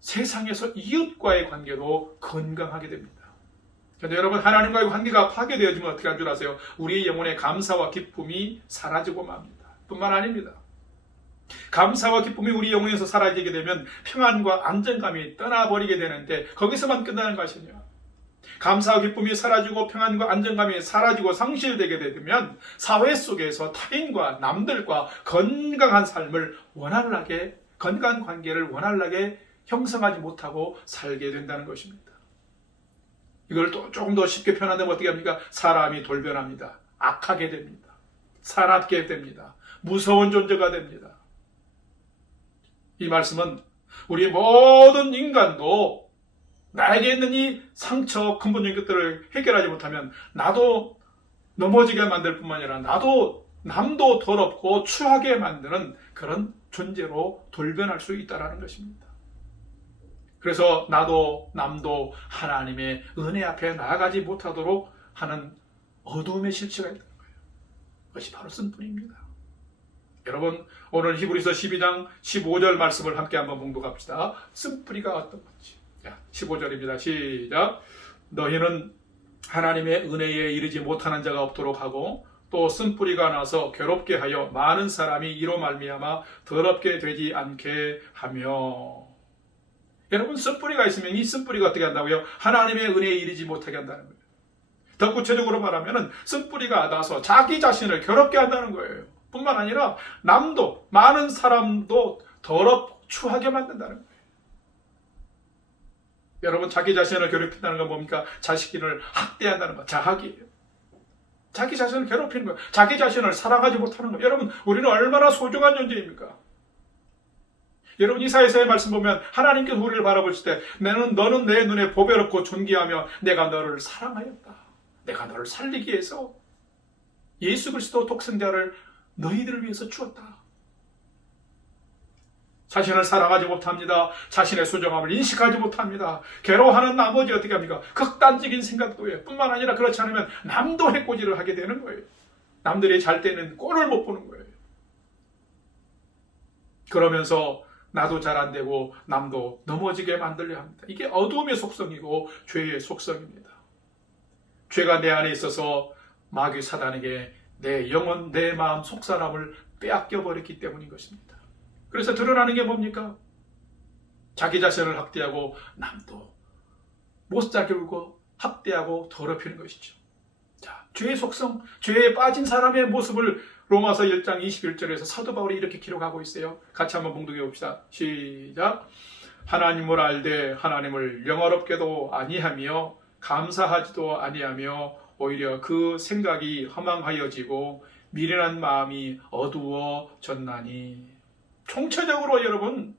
세상에서 이웃과의 관계도 건강하게 됩니다. 그런데 여러분 하나님과의 관계가 파괴되어지면 어떻게 할 줄 아세요? 우리의 영혼의 감사와 기쁨이 사라지고 맙니다. 뿐만 아닙니다. 감사와 기쁨이 우리 영혼에서 사라지게 되면 평안과 안정감이 떠나버리게 되는데 거기서만 끝나는 것이냐? 감사와 기쁨이 사라지고 평안과 안정감이 사라지고 상실되게 되면 사회 속에서 타인과 남들과 건강한 삶을 원활하게, 건강한 관계를 원활하게 형성하지 못하고 살게 된다는 것입니다. 이걸 또 조금 더 쉽게 표현한다면 어떻게 합니까? 사람이 돌변합니다. 악하게 됩니다. 사납게 됩니다. 무서운 존재가 됩니다. 이 말씀은 우리 모든 인간도 나에게 있는 이 상처, 근본적인 것들을 해결하지 못하면 나도 넘어지게 만들 뿐만 아니라 남도 더럽고 추하게 만드는 그런 존재로 돌변할 수 있다는 것입니다. 그래서 나도 남도 하나님의 은혜 앞에 나아가지 못하도록 하는 어두움의 실체가 있다는 거예요. 그것이 바로 쓴뿌리입니다. 여러분 오늘 히브리서 12장 15절 말씀을 함께 한번 봉독합시다. 쓴뿌리가 어떤 건지. 15절입니다. 시작. 너희는 하나님의 은혜에 이르지 못하는 자가 없도록 하고 또 쓴뿌리가 나서 괴롭게 하여 많은 사람이 이로 말미암아 더럽게 되지 않게 하며. 여러분 쓴뿌리가 있으면 이 쓴뿌리가 어떻게 한다고요? 하나님의 은혜에 이르지 못하게 한다는 거예요. 더 구체적으로 말하면 쓴뿌리가 나서 자기 자신을 괴롭게 한다는 거예요. 뿐만 아니라 남도 많은 사람도 더럽고 추하게 만든다는 거예요. 여러분 자기 자신을 괴롭힌다는 건 뭡니까? 자신을 학대한다는 거, 자학이에요. 자기 자신을 괴롭히는 거예요. 자기 자신을 사랑하지 못하는 거예요. 여러분 우리는 얼마나 소중한 존재입니까? 여러분 이사야서의 말씀 보면 하나님께서 우리를 바라보실 때 너는 내 눈에 보배롭고 존귀하며 내가 너를 사랑하였다. 내가 너를 살리기 위해서 예수 그리스도 독생자를 너희들을 위해서 주었다. 자신을 사랑하지 못합니다. 자신의 소중함을 인식하지 못합니다. 괴로워하는 나머지 어떻게 합니까? 극단적인 생각도 해요. 뿐만 아니라 그렇지 않으면 남도 해코지를 하게 되는 거예요. 남들이 잘 때는 꼴을 못 보는 거예요. 그러면서 나도 잘 안 되고 남도 넘어지게 만들려 합니다. 이게 어두움의 속성이고 죄의 속성입니다. 죄가 내 안에 있어서 마귀 사단에게 내 영혼, 내 마음, 속사람을 빼앗겨 버렸기 때문인 것입니다. 그래서 드러나는 게 뭡니까? 자기 자신을 학대하고 남도 못 살게 굴고 학대하고 더럽히는 것이죠. 자, 죄의 속성, 죄에 빠진 사람의 모습을 로마서 1장 21절에서 사도 바울이 이렇게 기록하고 있어요. 같이 한번 봉독해 봅시다. 시작. 하나님을 알되 하나님을 영화롭게도 아니하며 감사하지도 아니하며 오히려 그 생각이 허망하여지고 미련한 마음이 어두워졌나니. 총체적으로 여러분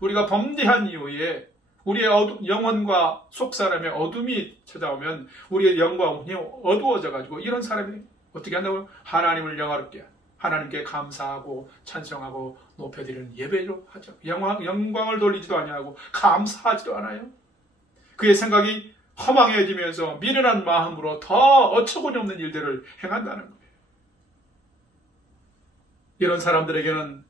우리가 범죄한 이후에 우리의 영혼과 속사람의 어둠이 찾아오면 우리의 영광이 어두워져 가지고 이런 사람이 어떻게 한다고요? 하나님을 영화롭게 하나님께 감사하고 찬송하고 높여드리는 예배로 하죠. 영광을 돌리지도 아니하고 감사하지도 않아요. 그의 생각이 허망해지면서 미련한 마음으로 더 어처구니 없는 일들을 행한다는 거예요. 이런 사람들에게는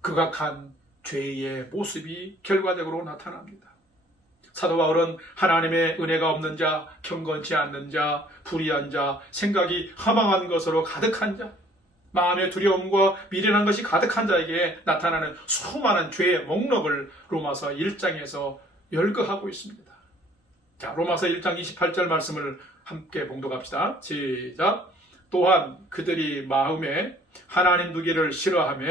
극악한 죄의 모습이 결과적으로 나타납니다. 사도 바울은 하나님의 은혜가 없는 자, 경건치 않는 자, 불의한 자, 생각이 허망한 것으로 가득한 자, 마음의 두려움과 미련한 것이 가득한 자에게 나타나는 수많은 죄의 목록을 로마서 1장에서 열거하고 있습니다. 자, 로마서 1장 28절 말씀을 함께 봉독합시다. 시작. 또한 그들이 마음에 하나님 두기를 싫어하며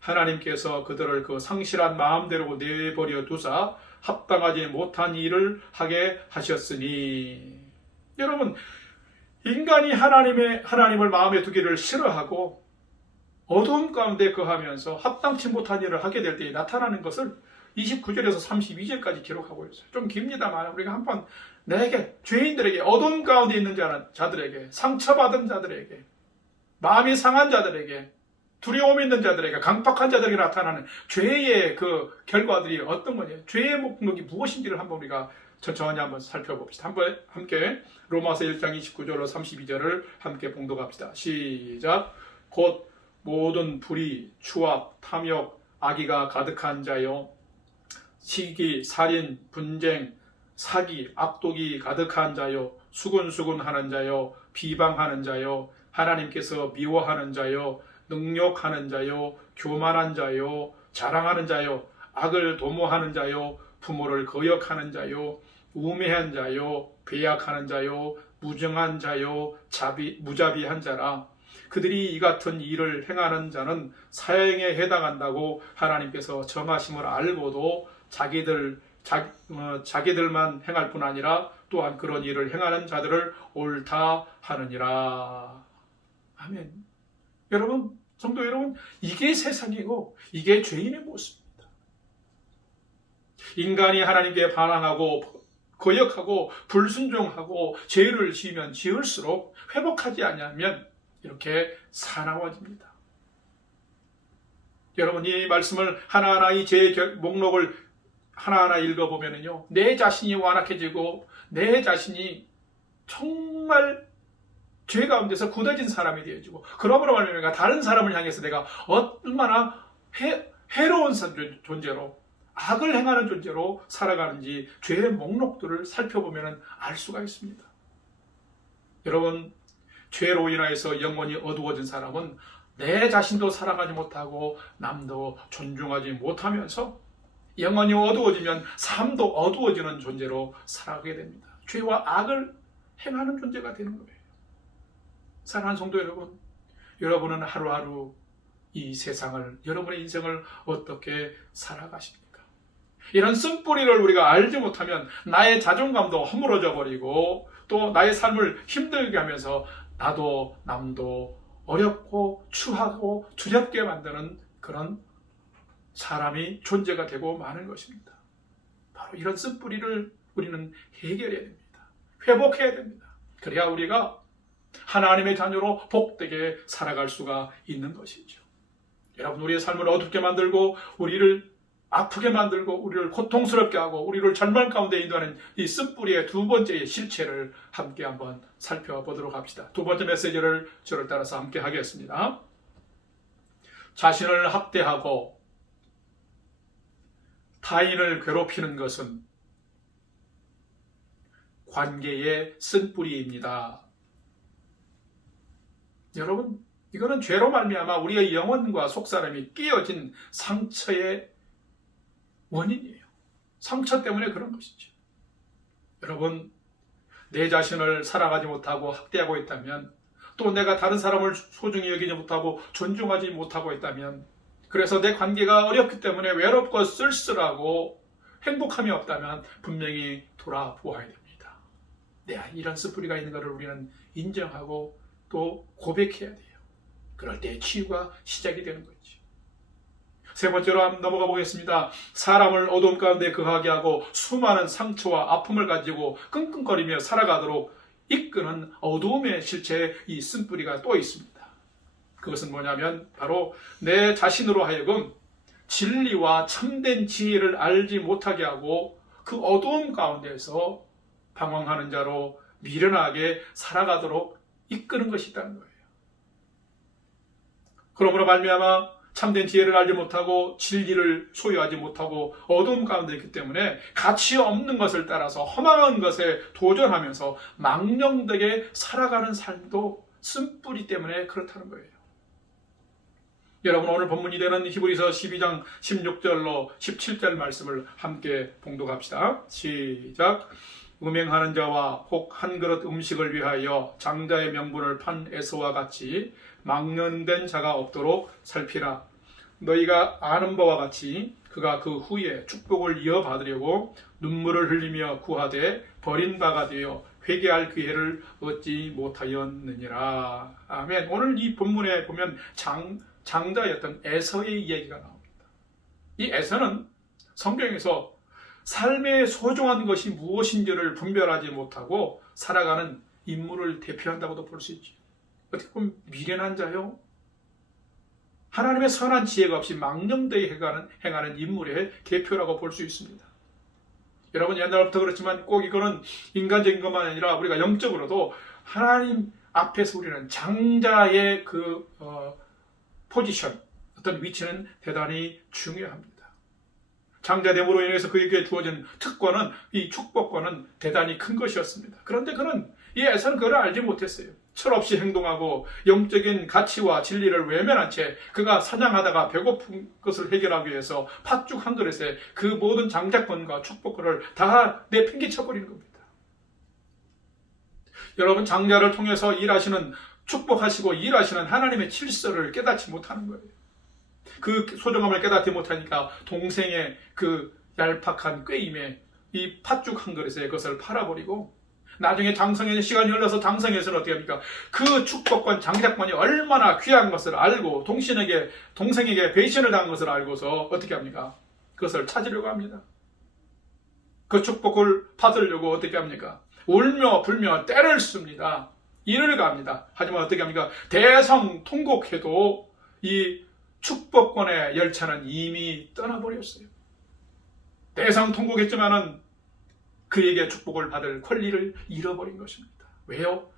하나님께서 그들을 그 상실한 마음대로 내버려 두사 합당하지 못한 일을 하게 하셨으니. 여러분, 인간이 하나님을 마음에 두기를 싫어하고 어두움 가운데 거하면서 합당치 못한 일을 하게 될 때 나타나는 것을 29절에서 32절까지 기록하고 있어요. 좀 깁니다만 우리가 한번 내게, 죄인들에게, 어둠 가운데 있는 자들에게, 상처받은 자들에게, 마음이 상한 자들에게, 두려움 있는 자들에게, 강팍한 자들에게 나타나는 죄의 그 결과들이 어떤 거냐, 죄의 목록이 무엇인지를 한번 우리가 천천히 한번 살펴봅시다. 한번 함께 로마서 1장 29절로 32절을 함께 봉독합시다. 시작. 곧 모든 불의, 추악, 탐욕, 악의가 가득한 자요, 시기, 살인, 분쟁, 사기, 악독이 가득한 자요, 수군수군하는 자요, 비방하는 자요, 하나님께서 미워하는 자요, 능욕하는 자요, 교만한 자요, 자랑하는 자요, 악을 도모하는 자요, 부모를 거역하는 자요, 우매한 자요, 배약하는 자요, 무정한 자요, 무자비한 자라. 그들이 이 같은 일을 행하는 자는 사형에 해당한다고 하나님께서 정하심을 알고도 자기들만 행할 뿐 아니라 또한 그런 일을 행하는 자들을 옳다 하느니라. 아멘. 여러분, 성도 여러분, 이게 세상이고 이게 죄인의 모습입니다. 인간이 하나님께 반항하고 거역하고 불순종하고 죄를 지으면 지을수록 회복하지 않으면 이렇게 사나워집니다. 여러분, 이 말씀을 하나하나 이 죄의 목록을 하나하나 읽어보면요, 내 자신이 완악해지고 내 자신이 정말 죄 가운데서 굳어진 사람이 되어지고, 그러므로 말미암아 다른 사람을 향해서 내가 얼마나 해로운 존재로, 악을 행하는 존재로 살아가는지 죄의 목록들을 살펴보면 알 수가 있습니다. 여러분, 죄로 인하여서 영혼이 어두워진 사람은 내 자신도 사랑하지 못하고 남도 존중하지 못하면서 영혼이 어두워지면 삶도 어두워지는 존재로 살아가게 됩니다. 죄와 악을 행하는 존재가 되는 거예요. 사랑하는 성도 여러분, 여러분은 하루하루 이 세상을, 여러분의 인생을 어떻게 살아가십니까? 이런 쓴뿌리를 우리가 알지 못하면 나의 자존감도 허물어져 버리고 또 나의 삶을 힘들게 하면서 나도 남도 어렵고 추하고 두렵게 만드는 그런 사람이 존재가 되고 마는 것입니다. 바로 이런 쓴뿌리를 우리는 해결해야 됩니다. 회복해야 됩니다. 그래야 우리가 하나님의 자녀로 복되게 살아갈 수가 있는 것이죠. 여러분, 우리의 삶을 어둡게 만들고 우리를 아프게 만들고 우리를 고통스럽게 하고 우리를 절망 가운데 인도하는 이 쓴뿌리의 두 번째의 실체를 함께 한번 살펴보도록 합시다. 두 번째 메시지를 저를 따라서 함께 하겠습니다. 자신을 학대하고 타인을 괴롭히는 것은 관계의 쓴뿌리입니다. 여러분, 이거는 죄로 말미암아 우리의 영혼과 속사람이 끼어진 상처의 원인이에요. 상처 때문에 그런 것이죠. 여러분, 내 자신을 사랑하지 못하고 학대하고 있다면, 또 내가 다른 사람을 소중히 여기지 못하고 존중하지 못하고 있다면, 그래서 내 관계가 어렵기 때문에 외롭고 쓸쓸하고 행복함이 없다면 분명히 돌아보아야 됩니다. 이런 쓴뿌리가 있는 것을 우리는 인정하고 또 고백해야 돼요. 그럴 때 치유가 시작이 되는 거죠. 세 번째로 한번 넘어가 보겠습니다. 사람을 어두움 가운데 거하게 하고 수많은 상처와 아픔을 가지고 끙끙거리며 살아가도록 이끄는 어두움의 실체의 이 쓴뿌리가 또 있습니다. 그것은 뭐냐면 바로 내 자신으로 하여금 진리와 참된 지혜를 알지 못하게 하고 그 어두움 가운데서 방황하는 자로 미련하게 살아가도록 이끄는 것이 있다는 거예요. 그러므로 말미암아 참된 지혜를 알지 못하고 진리를 소유하지 못하고 어두움 가운데 있기 때문에 가치 없는 것을 따라서 허망한 것에 도전하면서 망령되게 살아가는 삶도 쓴뿌리 때문에 그렇다는 거예요. 여러분, 오늘 본문이 되는 히브리서 12장 16절로 17절 말씀을 함께 봉독합시다. 시작. 음행하는 자와 혹 한 그릇 음식을 위하여 장자의 명분을 판 에서와 같이 망령된 자가 없도록 살피라. 너희가 아는 바와 같이 그가 그 후에 축복을 이어받으려고 눈물을 흘리며 구하되 버린 바가 되어 회개할 기회를 얻지 못하였느니라. 아멘. 오늘 이 본문에 보면 장자였던 에서의 이야기가 나옵니다. 이 에서는 성경에서 삶의 소중한 것이 무엇인지를 분별하지 못하고 살아가는 인물을 대표한다고도 볼 수 있죠. 어떻게 보면 미련한 자요. 하나님의 선한 지혜가 없이 망령되이 행하는 인물의 대표라고 볼 수 있습니다. 여러분, 옛날부터 그렇지만 꼭 이거는 인간적인 것만 아니라 우리가 영적으로도 하나님 앞에서 우리는 장자의 포지션, 어떤 위치는 대단히 중요합니다. 장자됨으로 인해서 그에게 주어진 특권은, 이 축복권은 대단히 큰 것이었습니다. 그런데 그는 이 에서는 그걸 알지 못했어요. 철없이 행동하고 영적인 가치와 진리를 외면한 채 그가 사냥하다가 배고픈 것을 해결하기 위해서 팥죽 한 그릇에 그 모든 장자권과 축복권을 다 내팽개쳐버리는 겁니다. 여러분, 장자를 통해서 일하시는, 축복하시고 일하시는 하나님의 질서를 깨닫지 못하는 거예요. 그 소중함을 깨닫지 못하니까 동생의 그 얄팍한 꾀임에 이 팥죽 한 그릇에 그것을 팔아버리고, 나중에 장성의 시간이 흘러서 장성에서는 어떻게 합니까? 그 축복권, 장자권이 얼마나 귀한 것을 알고 동생에게 배신을 당한 것을 알고서 어떻게 합니까? 그것을 찾으려고 합니다. 그 축복을 받으려고 어떻게 합니까? 울며 불며 때를 씁니다. 이를 갑니다. 하지만 어떻게 합니까? 대성통곡해도 이 축복권의 열차는 이미 떠나버렸어요. 대성통곡했지만은 그에게 축복을 받을 권리를 잃어버린 것입니다. 왜요?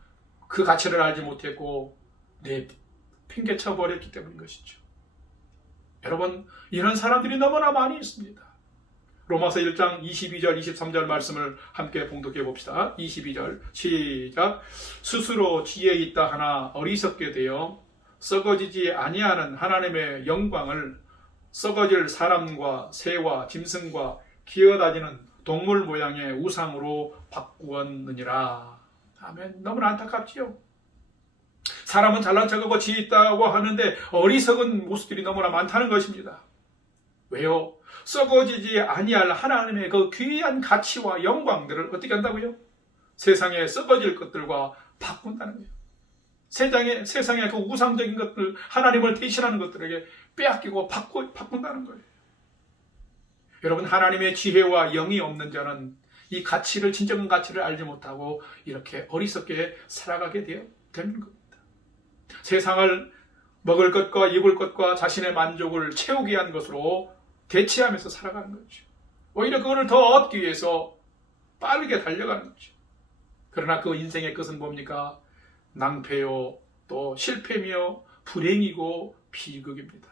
그 가치를 알지 못했고 팽개쳐 버렸기 때문인 것이죠. 여러분, 이런 사람들이 너무나 많이 있습니다. 로마서 1장 22절 23절 말씀을 함께 봉독해 봅시다. 22절 시작. 스스로 지혜 있다 하나 어리석게 되어 썩어지지 아니하는 하나님의 영광을 썩어질 사람과 새와 짐승과 기어다니는 동물 모양의 우상으로 바꾸었느니라. 아멘. 너무나 안타깝지요. 사람은 잘난 척하고 지혜 있다고 하는데 어리석은 모습들이 너무나 많다는 것입니다. 왜요? 썩어지지 아니할 하나님의 그 귀한 가치와 영광들을 어떻게 한다고요? 세상에 썩어질 것들과 바꾼다는 거예요. 세상의 그 우상적인 것들, 하나님을 대신하는 것들에게 빼앗기고 바꾼다는 거예요. 여러분, 하나님의 지혜와 영이 없는 자는 이 가치를, 진정한 가치를 알지 못하고 이렇게 어리석게 살아가게 되는 겁니다. 세상을 먹을 것과 입을 것과 자신의 만족을 채우기 위한 것으로 대치하면서 살아가는 거죠. 오히려 그거를 더 얻기 위해서 빠르게 달려가는 거죠. 그러나 그 인생의 끝은 뭡니까? 낭패요, 또 실패며 불행이고 비극입니다.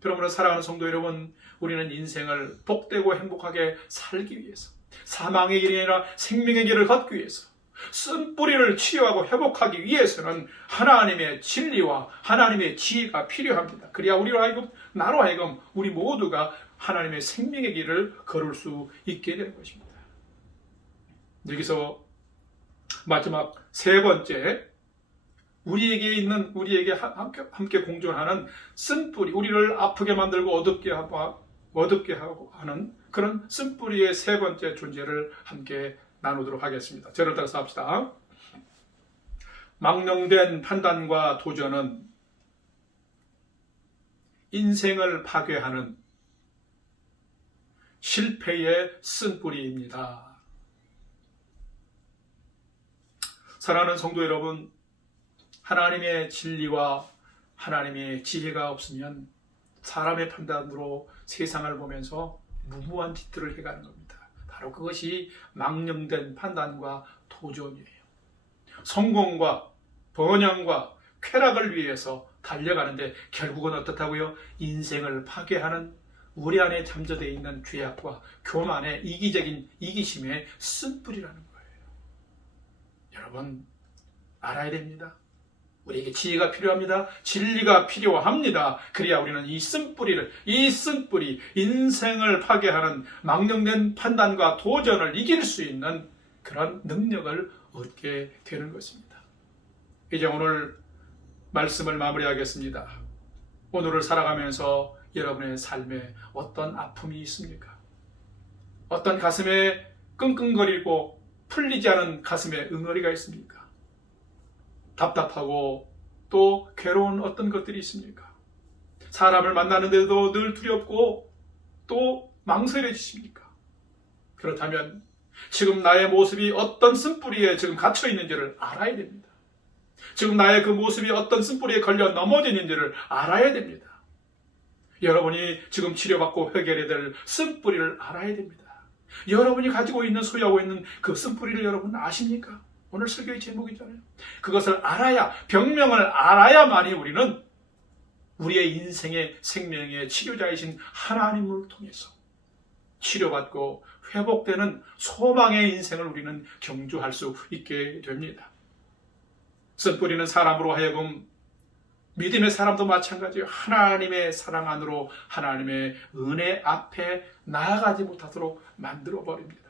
그러므로 사랑하는 성도 여러분, 우리는 인생을 복되고 행복하게 살기 위해서, 사망의 길이 아니라 생명의 길을 걷기 위해서, 쓴뿌리를 치유하고 회복하기 위해서는 하나님의 진리와 하나님의 지혜가 필요합니다. 그래야 나로 하여금 우리 모두가 하나님의 생명의 길을 걸을 수 있게 되는 것입니다. 여기서 마지막 세 번째, 우리에게 함께 공존하는 쓴뿌리, 우리를 아프게 만들고 어둡게 하고 하는 그런 쓴뿌리의 세 번째 존재를 함께 나누도록 하겠습니다. 저를 따라서 합시다. 망령된 판단과 도전은 인생을 파괴하는 실패의 쓴뿌리입니다. 사랑하는 성도 여러분, 하나님의 진리와 하나님의 지혜가 없으면 사람의 판단으로 세상을 보면서 무모한 짓들을 해가는 겁니다. 바로 그것이 망령된 판단과 도전이에요. 성공과 번영과 쾌락을 위해서 달려가는데 결국은 어떻다고요? 인생을 파괴하는 우리 안에 잠재되어 있는 죄악과 교만의 이기적인 이기심의 쓴뿌리라는 거예요. 여러분, 알아야 됩니다. 우리에게 지혜가 필요합니다. 진리가 필요합니다. 그래야 우리는 이 쓴뿌리, 인생을 파괴하는 망령된 판단과 도전을 이길 수 있는 그런 능력을 얻게 되는 것입니다. 이제 오늘 말씀을 마무리하겠습니다. 오늘을 살아가면서 여러분의 삶에 어떤 아픔이 있습니까? 어떤 가슴에 끙끙거리고 풀리지 않은 가슴에 응어리가 있습니까? 답답하고 또 괴로운 어떤 것들이 있습니까? 사람을 만나는데도 늘 두렵고 또 망설여지십니까? 그렇다면 지금 나의 모습이 어떤 쓴뿌리에 지금 갇혀 있는지를 알아야 됩니다. 지금 나의 그 모습이 어떤 쓴뿌리에 걸려 넘어져 있는지를 알아야 됩니다. 여러분이 지금 치료받고 해결해야 될 쓴뿌리를 알아야 됩니다. 여러분이 가지고 있는 소유하고 있는 그 쓴뿌리를 여러분 아십니까? 오늘 설교의 제목이잖아요. 그것을 알아야, 병명을 알아야만이 우리는 우리의 인생의 생명의 치료자이신 하나님을 통해서 치료받고 회복되는 소망의 인생을 우리는 경주할 수 있게 됩니다. 쓴뿌리는 사람으로 하여금, 믿음의 사람도 마찬가지예요. 하나님의 사랑 안으로 하나님의 은혜 앞에 나아가지 못하도록 만들어버립니다.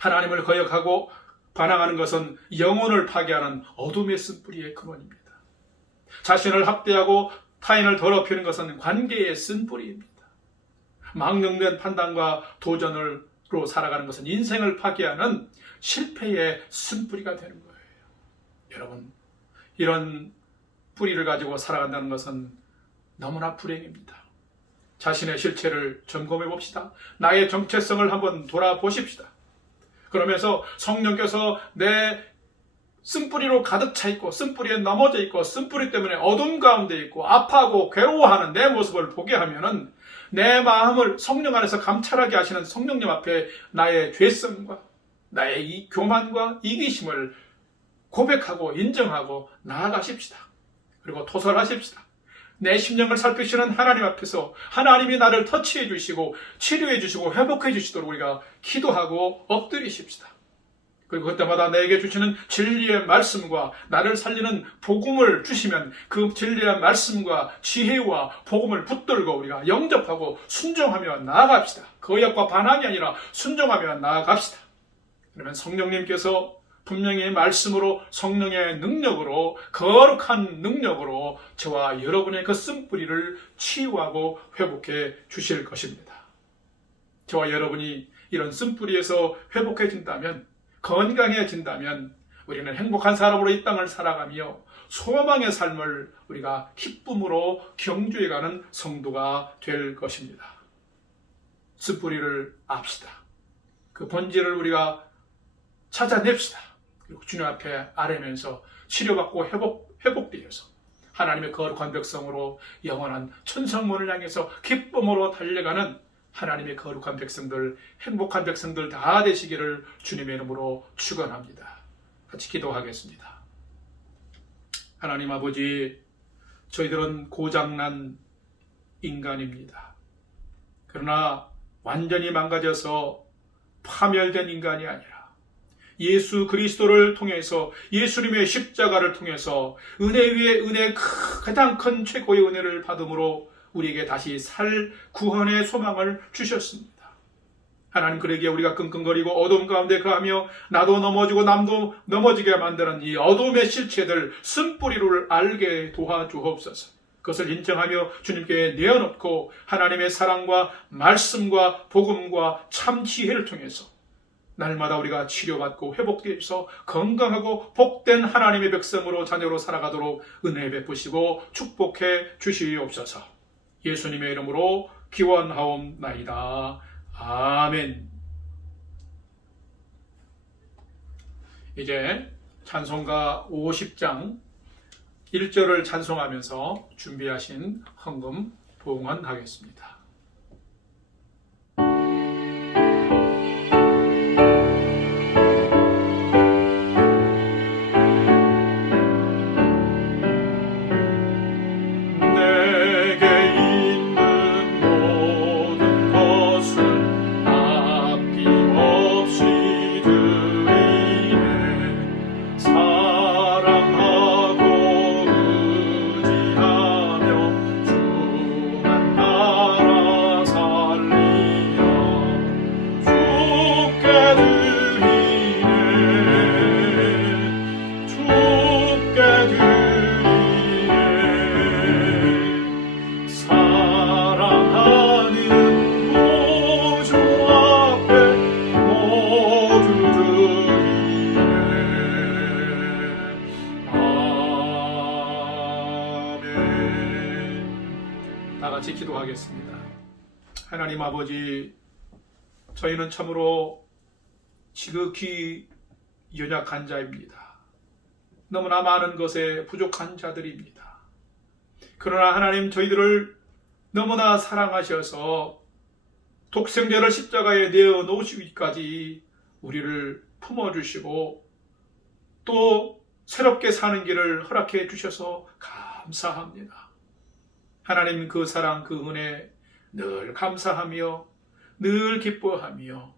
하나님을 거역하고 반항하는 것은 영혼을 파괴하는 어둠의 쓴뿌리의 근원입니다. 자신을 학대하고 타인을 더럽히는 것은 관계의 쓴뿌리입니다. 망령된 판단과 도전으로 살아가는 것은 인생을 파괴하는 실패의 쓴뿌리가 되는 거예요. 여러분, 이런 뿌리를 가지고 살아간다는 것은 너무나 불행입니다. 자신의 실체를 점검해 봅시다. 나의 정체성을 한번 돌아보십시다. 그러면서 성령께서 내 쓴뿌리로 가득 차 있고 쓴뿌리에 넘어져 있고 쓴뿌리 때문에 어둠 가운데 있고 아파하고 괴로워하는 내 모습을 보게 하면은 내 마음을 성령 안에서 감찰하게 하시는 성령님 앞에 나의 죄성과 나의 이 교만과 이기심을 고백하고 인정하고 나아가십시다. 그리고 토설하십시다. 내 심령을 살피시는 하나님 앞에서 하나님이 나를 터치해 주시고 치료해 주시고 회복해 주시도록 우리가 기도하고 엎드리십시다. 그리고 그때마다 내게 주시는 진리의 말씀과 나를 살리는 복음을 주시면 그 진리의 말씀과 지혜와 복음을 붙들고 우리가 영접하고 순종하며 나아갑시다. 거역과 반항이 아니라 순종하며 나아갑시다. 그러면 성령님께서 분명히 말씀으로 성령의 능력으로 거룩한 능력으로 저와 여러분의 그 쓴뿌리를 치유하고 회복해 주실 것입니다. 저와 여러분이 이런 쓴뿌리에서 회복해진다면 건강해진다면 우리는 행복한 사람으로 이 땅을 살아가며 소망의 삶을 우리가 기쁨으로 경주해가는 성도가 될 것입니다. 쓴뿌리를 압시다. 그 본질을 우리가 찾아냅시다. 그리고 주님 앞에 아뢰면서 치료받고 회복되어서 하나님의 거룩한 백성으로 영원한 천성문을 향해서 기쁨으로 달려가는 하나님의 거룩한 백성들, 행복한 백성들 다 되시기를 주님의 이름으로 축원합니다. 같이 기도하겠습니다. 하나님 아버지, 저희들은 고장난 인간입니다. 그러나 완전히 망가져서 파멸된 인간이 아니라 예수 그리스도를 통해서 예수님의 십자가를 통해서 은혜 위에 은혜 가장 큰 최고의 은혜를 받음으로 우리에게 다시 살 구원의 소망을 주셨습니다. 하나님, 그러기에 우리가 끙끙거리고 어둠 가운데 거하며 나도 넘어지고 남도 넘어지게 만드는 이 어둠의 실체들 쓴뿌리를 알게 도와주옵소서. 그것을 인정하며 주님께 내어놓고 하나님의 사랑과 말씀과 복음과 참 지혜를 통해서 날마다 우리가 치료받고 회복되어서 건강하고 복된 하나님의 백성으로 자녀로 살아가도록 은혜 베푸시고 축복해 주시옵소서. 예수님의 이름으로 기원하옵나이다. 아멘. 이제 찬송가 50장 1절을 찬송하면서 준비하신 헌금 봉헌하겠습니다. 기도하겠습니다. 하나님 아버지, 저희는 참으로 지극히 연약한 자입니다. 너무나 많은 것에 부족한 자들입니다. 그러나 하나님 저희들을 너무나 사랑하셔서 독생자를 십자가에 내어 놓으시기까지 우리를 품어주시고 또 새롭게 사는 길을 허락해 주셔서 감사합니다. 하나님 그 사랑 그 은혜 늘 감사하며 늘 기뻐하며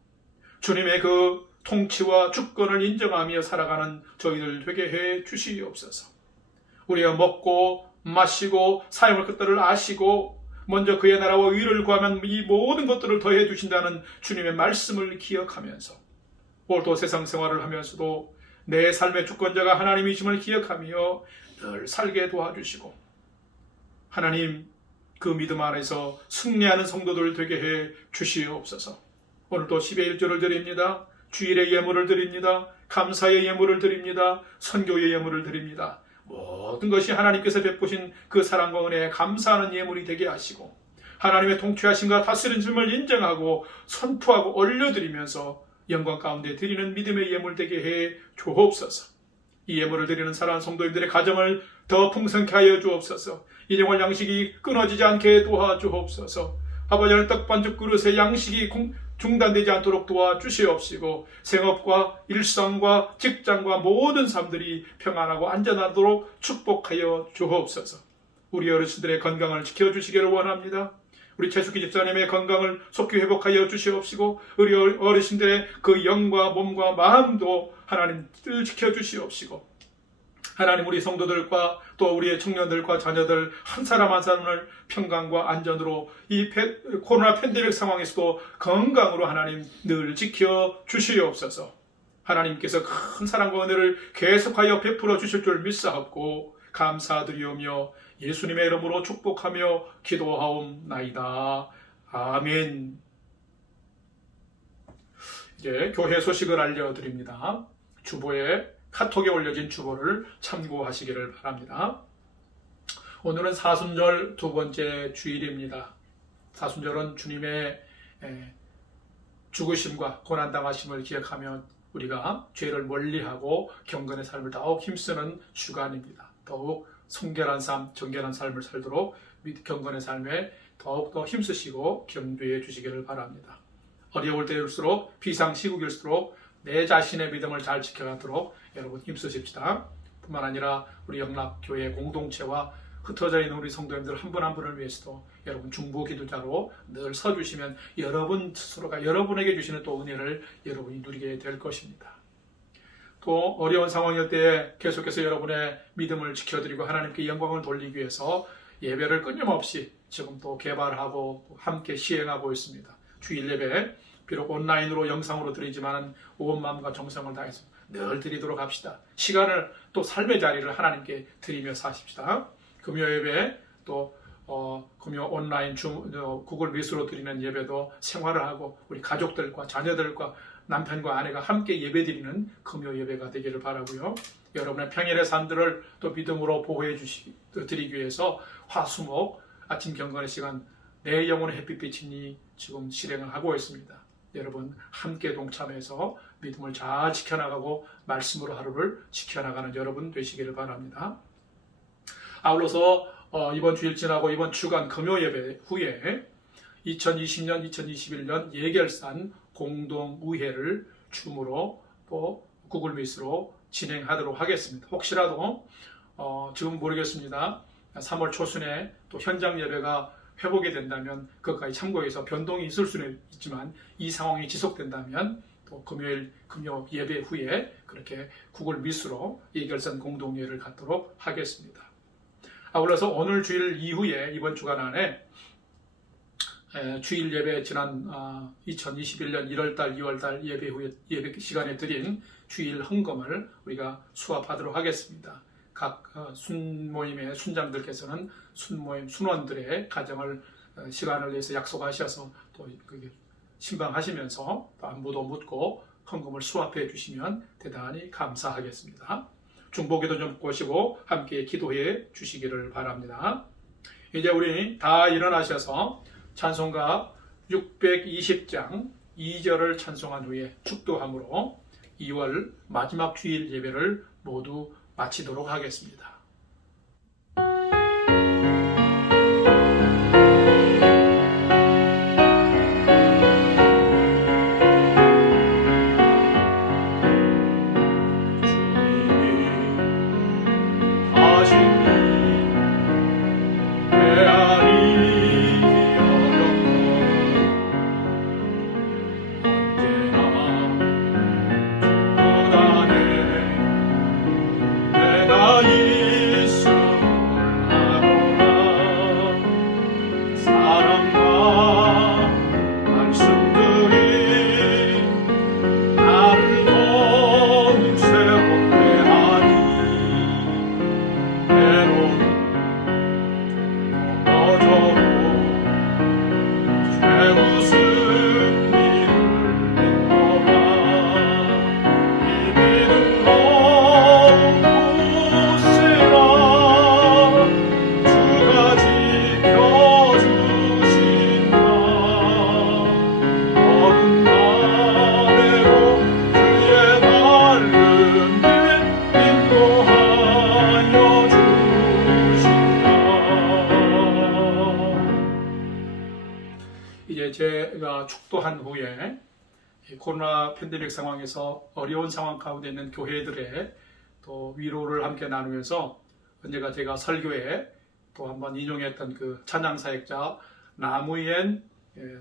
주님의 그 통치와 주권을 인정하며 살아가는 저희들 되게 해 주시옵소서. 우리가 먹고 마시고 사용할 것들을 아시고 먼저 그의 나라와 의를 구하면 이 모든 것들을 더해 주신다는 주님의 말씀을 기억하면서 오늘도 세상 생활을 하면서도 내 삶의 주권자가 하나님이심을 기억하며 늘 살게 도와주시고 하나님 그 믿음 안에서 승리하는 성도들 되게 해 주시옵소서. 오늘도 10의 1조를 드립니다. 주일의 예물을 드립니다. 감사의 예물을 드립니다. 선교의 예물을 드립니다. 모든 것이 하나님께서 베푸신 그 사랑과 은혜에 감사하는 예물이 되게 하시고 하나님의 통치하심과 다스리심을 인정하고 선포하고 올려드리면서 영광 가운데 드리는 믿음의 예물 되게 해 주옵소서. 이 예물을 드리는 사랑하는 성도님들의 가정을 더 풍성케 하여 주옵소서. 일용할 양식이 끊어지지 않게 도와주옵소서. 아버지 하나님 떡반죽 그릇의 양식이 중단되지 않도록 도와주시옵시고 생업과 일상과 직장과 모든 삶들이 평안하고 안전하도록 축복하여 주옵소서. 우리 어르신들의 건강을 지켜주시기를 원합니다. 우리 최숙희 집사님의 건강을 속히 회복하여 주시옵시고 우리 어르신들의 그 영과 몸과 마음도 하나님 지켜주시옵시고 하나님 우리 성도들과 또 우리의 청년들과 자녀들 한 사람 한 사람을 평강과 안전으로 이 코로나 팬데믹 상황에서도 건강으로 하나님 늘 지켜주시옵소서. 하나님께서 큰 사랑과 은혜를 계속하여 베풀어 주실 줄 믿사옵고 감사드리오며 예수님의 이름으로 축복하며 기도하옵나이다. 아멘. 이제 교회 소식을 알려드립니다. 주보에 카톡에 올려진 주보를 참고하시기를 바랍니다. 오늘은 사순절 두 번째 주일입니다. 사순절은 주님의 죽으심과 고난당하심을 기억하며 우리가 죄를 멀리하고 경건의 삶을 더욱 힘쓰는 주간입니다. 더욱 성결한 삶, 정결한 삶을 살도록 경건의 삶에 더욱더 힘쓰시고 경주해 주시기를 바랍니다. 어려울 때일수록 비상시국일수록 내 자신의 믿음을 잘 지켜가도록 여러분 힘쓰십시다. 뿐만 아니라 우리 영락교회 공동체와 흩어져 있는 우리 성도님들 한 분 한 분을 위해서도 여러분 중보 기도자로 늘 서주시면 여러분 스스로가 여러분에게 주시는 또 은혜를 여러분이 누리게 될 것입니다. 또 어려운 상황일 때 계속해서 여러분의 믿음을 지켜드리고 하나님께 영광을 돌리기 위해서 예배를 끊임없이 지금 또 개발하고 또 함께 시행하고 있습니다. 주일 예배 비록 온라인으로 영상으로 드리지만 온 마음과 정성을 다해서 늘 드리도록 합시다. 시간을 또 삶의 자리를 하나님께 드리며 사십시다. 금요 예배 또 금요 온라인 구글 미스로 드리는 예배도 생활을 하고 우리 가족들과 자녀들과 남편과 아내가 함께 예배드리는 금요 예배가 되기를 바라고요. 여러분의 평일의 삶들을 또 믿음으로 보호해 드리기 위해서 화수목 아침 경건의 시간 내 영혼의 햇빛빛이니 지금 실행을 하고 있습니다. 여러분 함께 동참해서 믿음을 잘 지켜나가고 말씀으로 하루를 지켜나가는 여러분 되시기를 바랍니다. 아울러서 이번 주일 지나고 이번 주간 금요 예배 후에 2020년, 2021년 예결산 공동의회를 줌으로 또 구글 미스로 진행하도록 하겠습니다. 혹시라도 지금 모르겠습니다. 3월 초순에 또 현장 예배가 회복이 된다면 그것까지 참고해서 변동이 있을 수는 있지만 이 상황이 지속된다면 또 금요 예배 후에 그렇게 구글 미스로 예결산 공동회를 갖도록 하겠습니다. 아울러서 오늘 주일 이후에 이번 주간 안에 주일 예배 지난 2021년 1월달, 2월달 예배 후에 예배 시간에 드린 주일 헌금을 우리가 수합하도록 하겠습니다. 각 순모임의 순장들께서는 순모임 순원들의 가정을 시간을 내서 약속하셔서 또 신방하시면서 또 안부도 묻고 헌금을 수합해 주시면 대단히 감사하겠습니다. 중보기도 좀 보시고 함께 기도해 주시기를 바랍니다. 이제 우리 다 일어나셔서 찬송가 620장 2절을 찬송한 후에 축도함으로 2월 마지막 주일 예배를 모두 마치도록 하겠습니다. 이제 제가 축도한 후에 코로나 팬데믹 상황에서 어려운 상황 가운데 있는 교회들의 또 위로를 함께 나누면서 언제가 제가 설교에 또 한번 인용했던 그 찬양사역자 나무현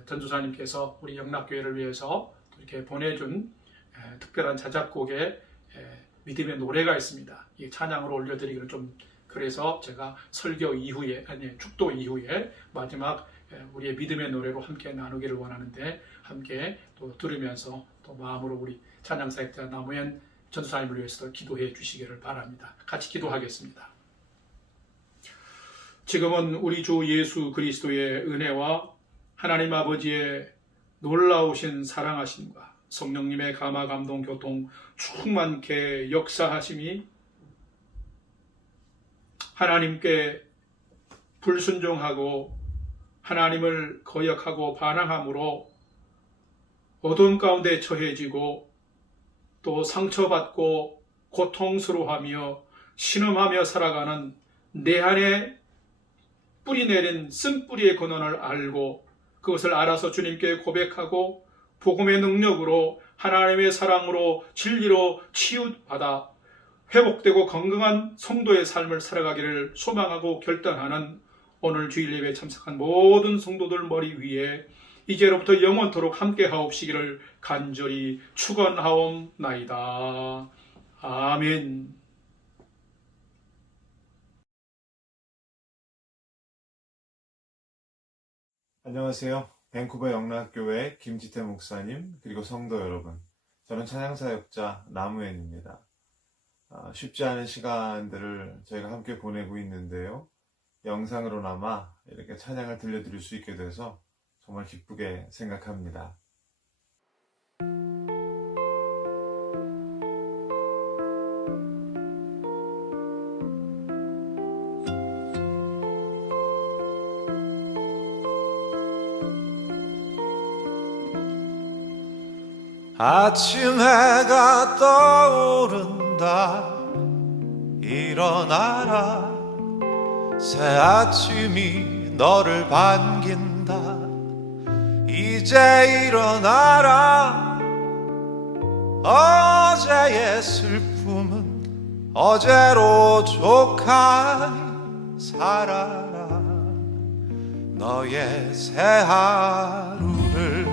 전도사님께서 우리 영락교회를 위해서 이렇게 보내준 특별한 자작곡의 믿음의 노래가 있습니다. 이 찬양으로 올려드리기를 좀 그래서 제가 설교 이후에 축도 이후에 마지막 우리의 믿음의 노래로 함께 나누기를 원하는데 함께 또 들으면서 또 마음으로 우리 찬양사역자 나무현 전도사님을 위해서 기도해 주시기를 바랍니다. 같이 기도하겠습니다. 지금은 우리 주 예수 그리스도의 은혜와 하나님 아버지의 놀라우신 사랑하심과 성령님의 감화 감동 교통 충만케 역사하심이 하나님께 불순종하고 하나님을 거역하고 반항함으로 어두운 가운데 처해지고 또 상처받고 고통스러워하며 신음하며 살아가는 내 안에 뿌리 내린 쓴뿌리의 근원을 알고 그것을 알아서 주님께 고백하고 복음의 능력으로 하나님의 사랑으로 진리로 치유받아 회복되고 건강한 성도의 삶을 살아가기를 소망하고 결단하는 오늘 주일 예배에 참석한 모든 성도들 머리 위에 이제로부터 영원토록 함께 하옵시기를 간절히 축원하옵나이다. 아멘. 안녕하세요. 밴쿠버 영락교회 김지태 목사님 그리고 성도 여러분, 저는 찬양사역자 나무현입니다. 쉽지 않은 시간들을 저희가 함께 보내고 있는데요. 영상으로나마 이렇게 찬양을 들려드릴 수 있게 돼서 정말 기쁘게 생각합니다. 아침 해가 떠오른다. 일어나라. 새 아침이 너를 반긴다. 이제 일어나라. 어제의 슬픔은 어제로 족하니 살아라. 너의 새 하루를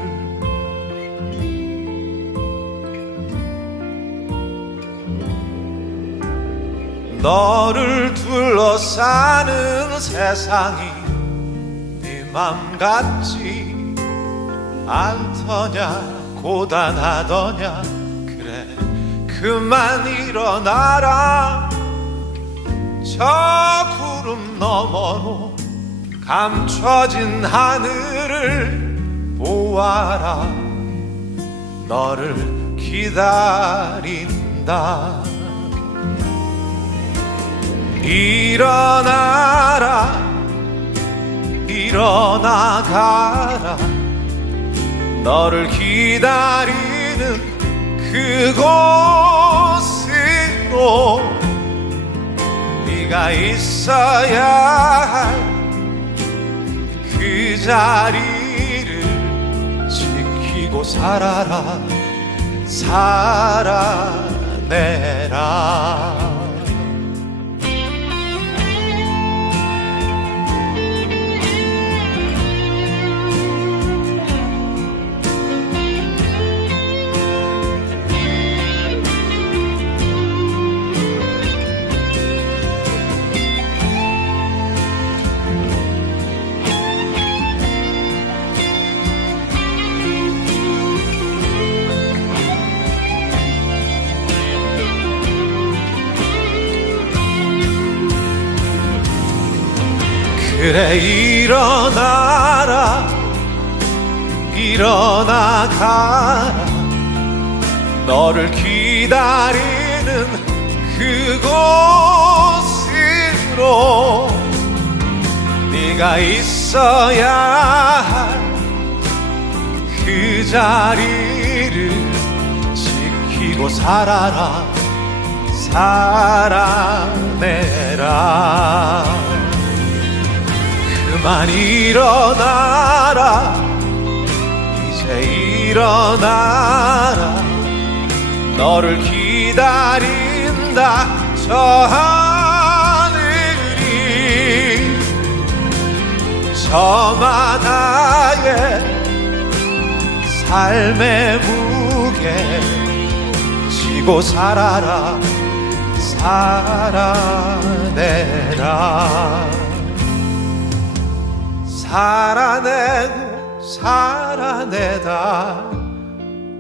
너를 둘러싸는 세상이 네 맘 같지 않더냐. 고단하더냐. 그래 그만 일어나라. 저 구름 너머로 감춰진 하늘을 보아라. 너를 기다린다. 일어나라. 일어나가라. 너를 기다리는 그곳으로 네가 있어야 할 그 자리를 지키고 살아라 살아내라. 그래 일어나라 일어나 가라 너를 기다리는 그곳으로 네가 있어야 할 그 자리를 지키고 살아라 살아내라. 그만 일어나라 이제 일어나라 너를 기다린다 저 하늘이 저마다의 삶의 무게 지고 살아라 살아내라. 살아내고 살아내다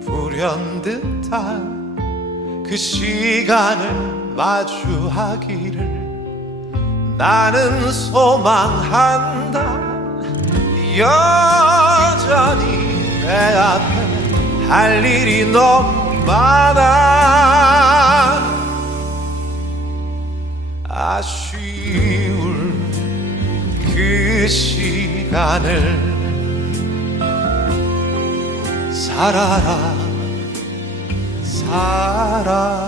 불현듯한 그 시간을 마주하기를 나는 소망한다. 여전히 내 앞에 할 일이 너무 많아 아쉬울 그 시간을 살아라 살아내라.